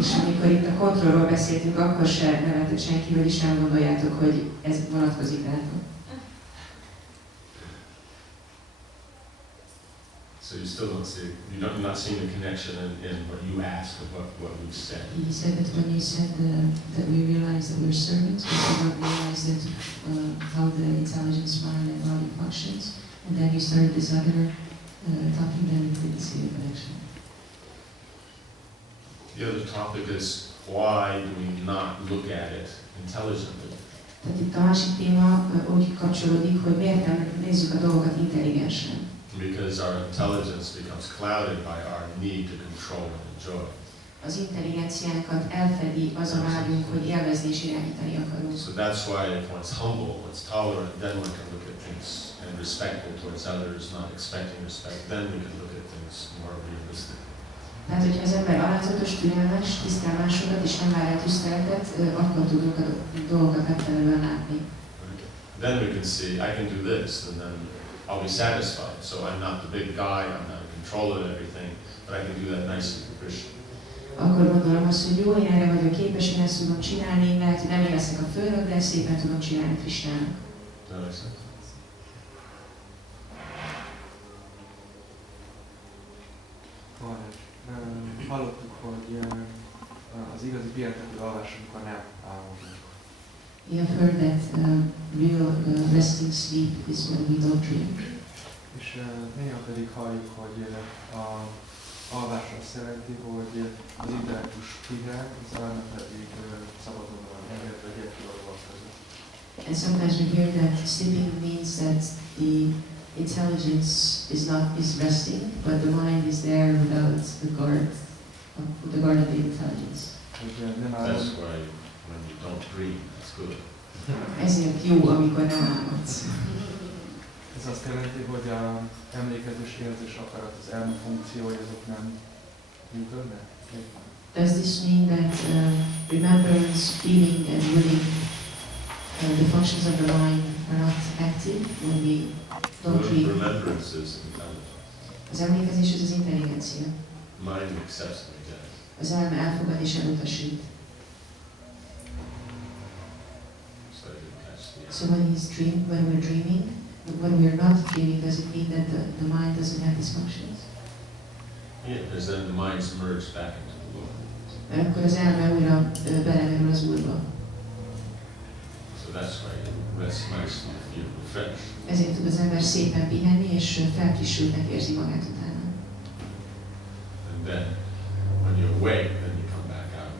És amikor itt a kontrollról beszéltünk, akkor se nevetett senki, vagyis nem gondoljátok, hogy ez vonatkozik rátok. So you still don't see, you're not seeing the connection in what you asked of what we've said. He said that when you said that we realize that we're servants, we did not realize that how the intelligence mind and body functions, and then you started this other topic, then we didn't see the connection. The other topic is why do we not look at it intelligently? Tehát itt a másik téma úgy kapcsolódik, hogy miért nem nézzük a dolgokat intelligensen. Because our intelligence becomes clouded by our need to control and enjoy. Az intelligenciánkat elfedi az a vágyunk, hogy élvezni és irányítani akarunk. So that's why if one's humble, one's tolerant, then one can look at things and respectful towards others, not expecting respect, then we can look at things more realistically. Tehát, hogyha az ember alázatos, türelmes, tisztel másokat és nem vár el tiszteletet, akkor tudunk a dolgokat megfelelően látni. Then we can see, I can do this, and then I'll be satisfied. So I'm not the big guy, I'm not in control of everything, but I can do that nicely for Krishna. Akkor gondolom azt, hogy jó, én erre vagyok képes, én ezt tudom csinálni, mert nem én leszek a főnök, de szépen tudom csinálni Krishnának. Hallottuk, hogy az igazi pihentető alvás, amikor nem álmodunk. We have heard that real resting sleep is when we don't dream. És néha pedig halljuk, hogy a alvás azt jelenti, hogy az intellektus pihen, az elme pedig szabadon van engedve egy dolgok között. And sometimes we hear that sleeping means that the intelligence is resting, but the mind is there without the guard of the intelligence. That's why when you don't dream, it's good. Ezért jó, amikor nem álmodsz. Ez azt jelenti, hogy az emlékezés, érzés, akarat, az elme funkciói, azok nem működnek? Does this mean that remembrance, feeling and willing, the functions of the mind are not active when we don't dream? Remembrance is intelligence. Az emlékezés az intelligencia. Mind accepts and rejects. Az elme elfogad és elutasít. So when we're dreaming, when we're not dreaming, does it mean that the mind doesn't have these functions? Yeah, because then the mind's merged back into the Lord. Mert akkor az elme újra belemerül az Úrba. So that's why it rests nicely and you're refreshed. Ezért tud az ember szépen pihenni, és felfrissültnek érzi magát utána. And then when you're awake, then you come back out.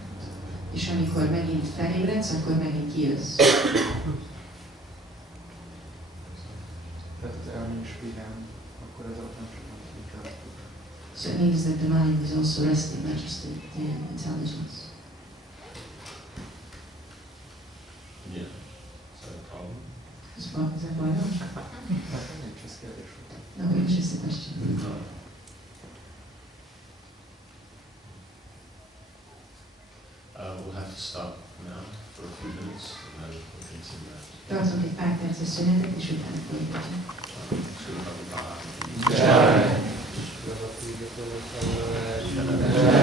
És amikor megint felébredsz, akkor megint kijössz. Tehát az elme is pihen, akkor ez ott nem csak az intellectus. So it means that the mind is also resting, not just the intelligence. Yeah. Is that a problem? Is that baj? Nincs ez kérdés. No, it was just a question. No. We'll have to stop now for a few minutes and then we'll continue that. Tartunk egy pár perces szünetet, és utána folytatjuk. Sri Prabhupada. Jai. Jai.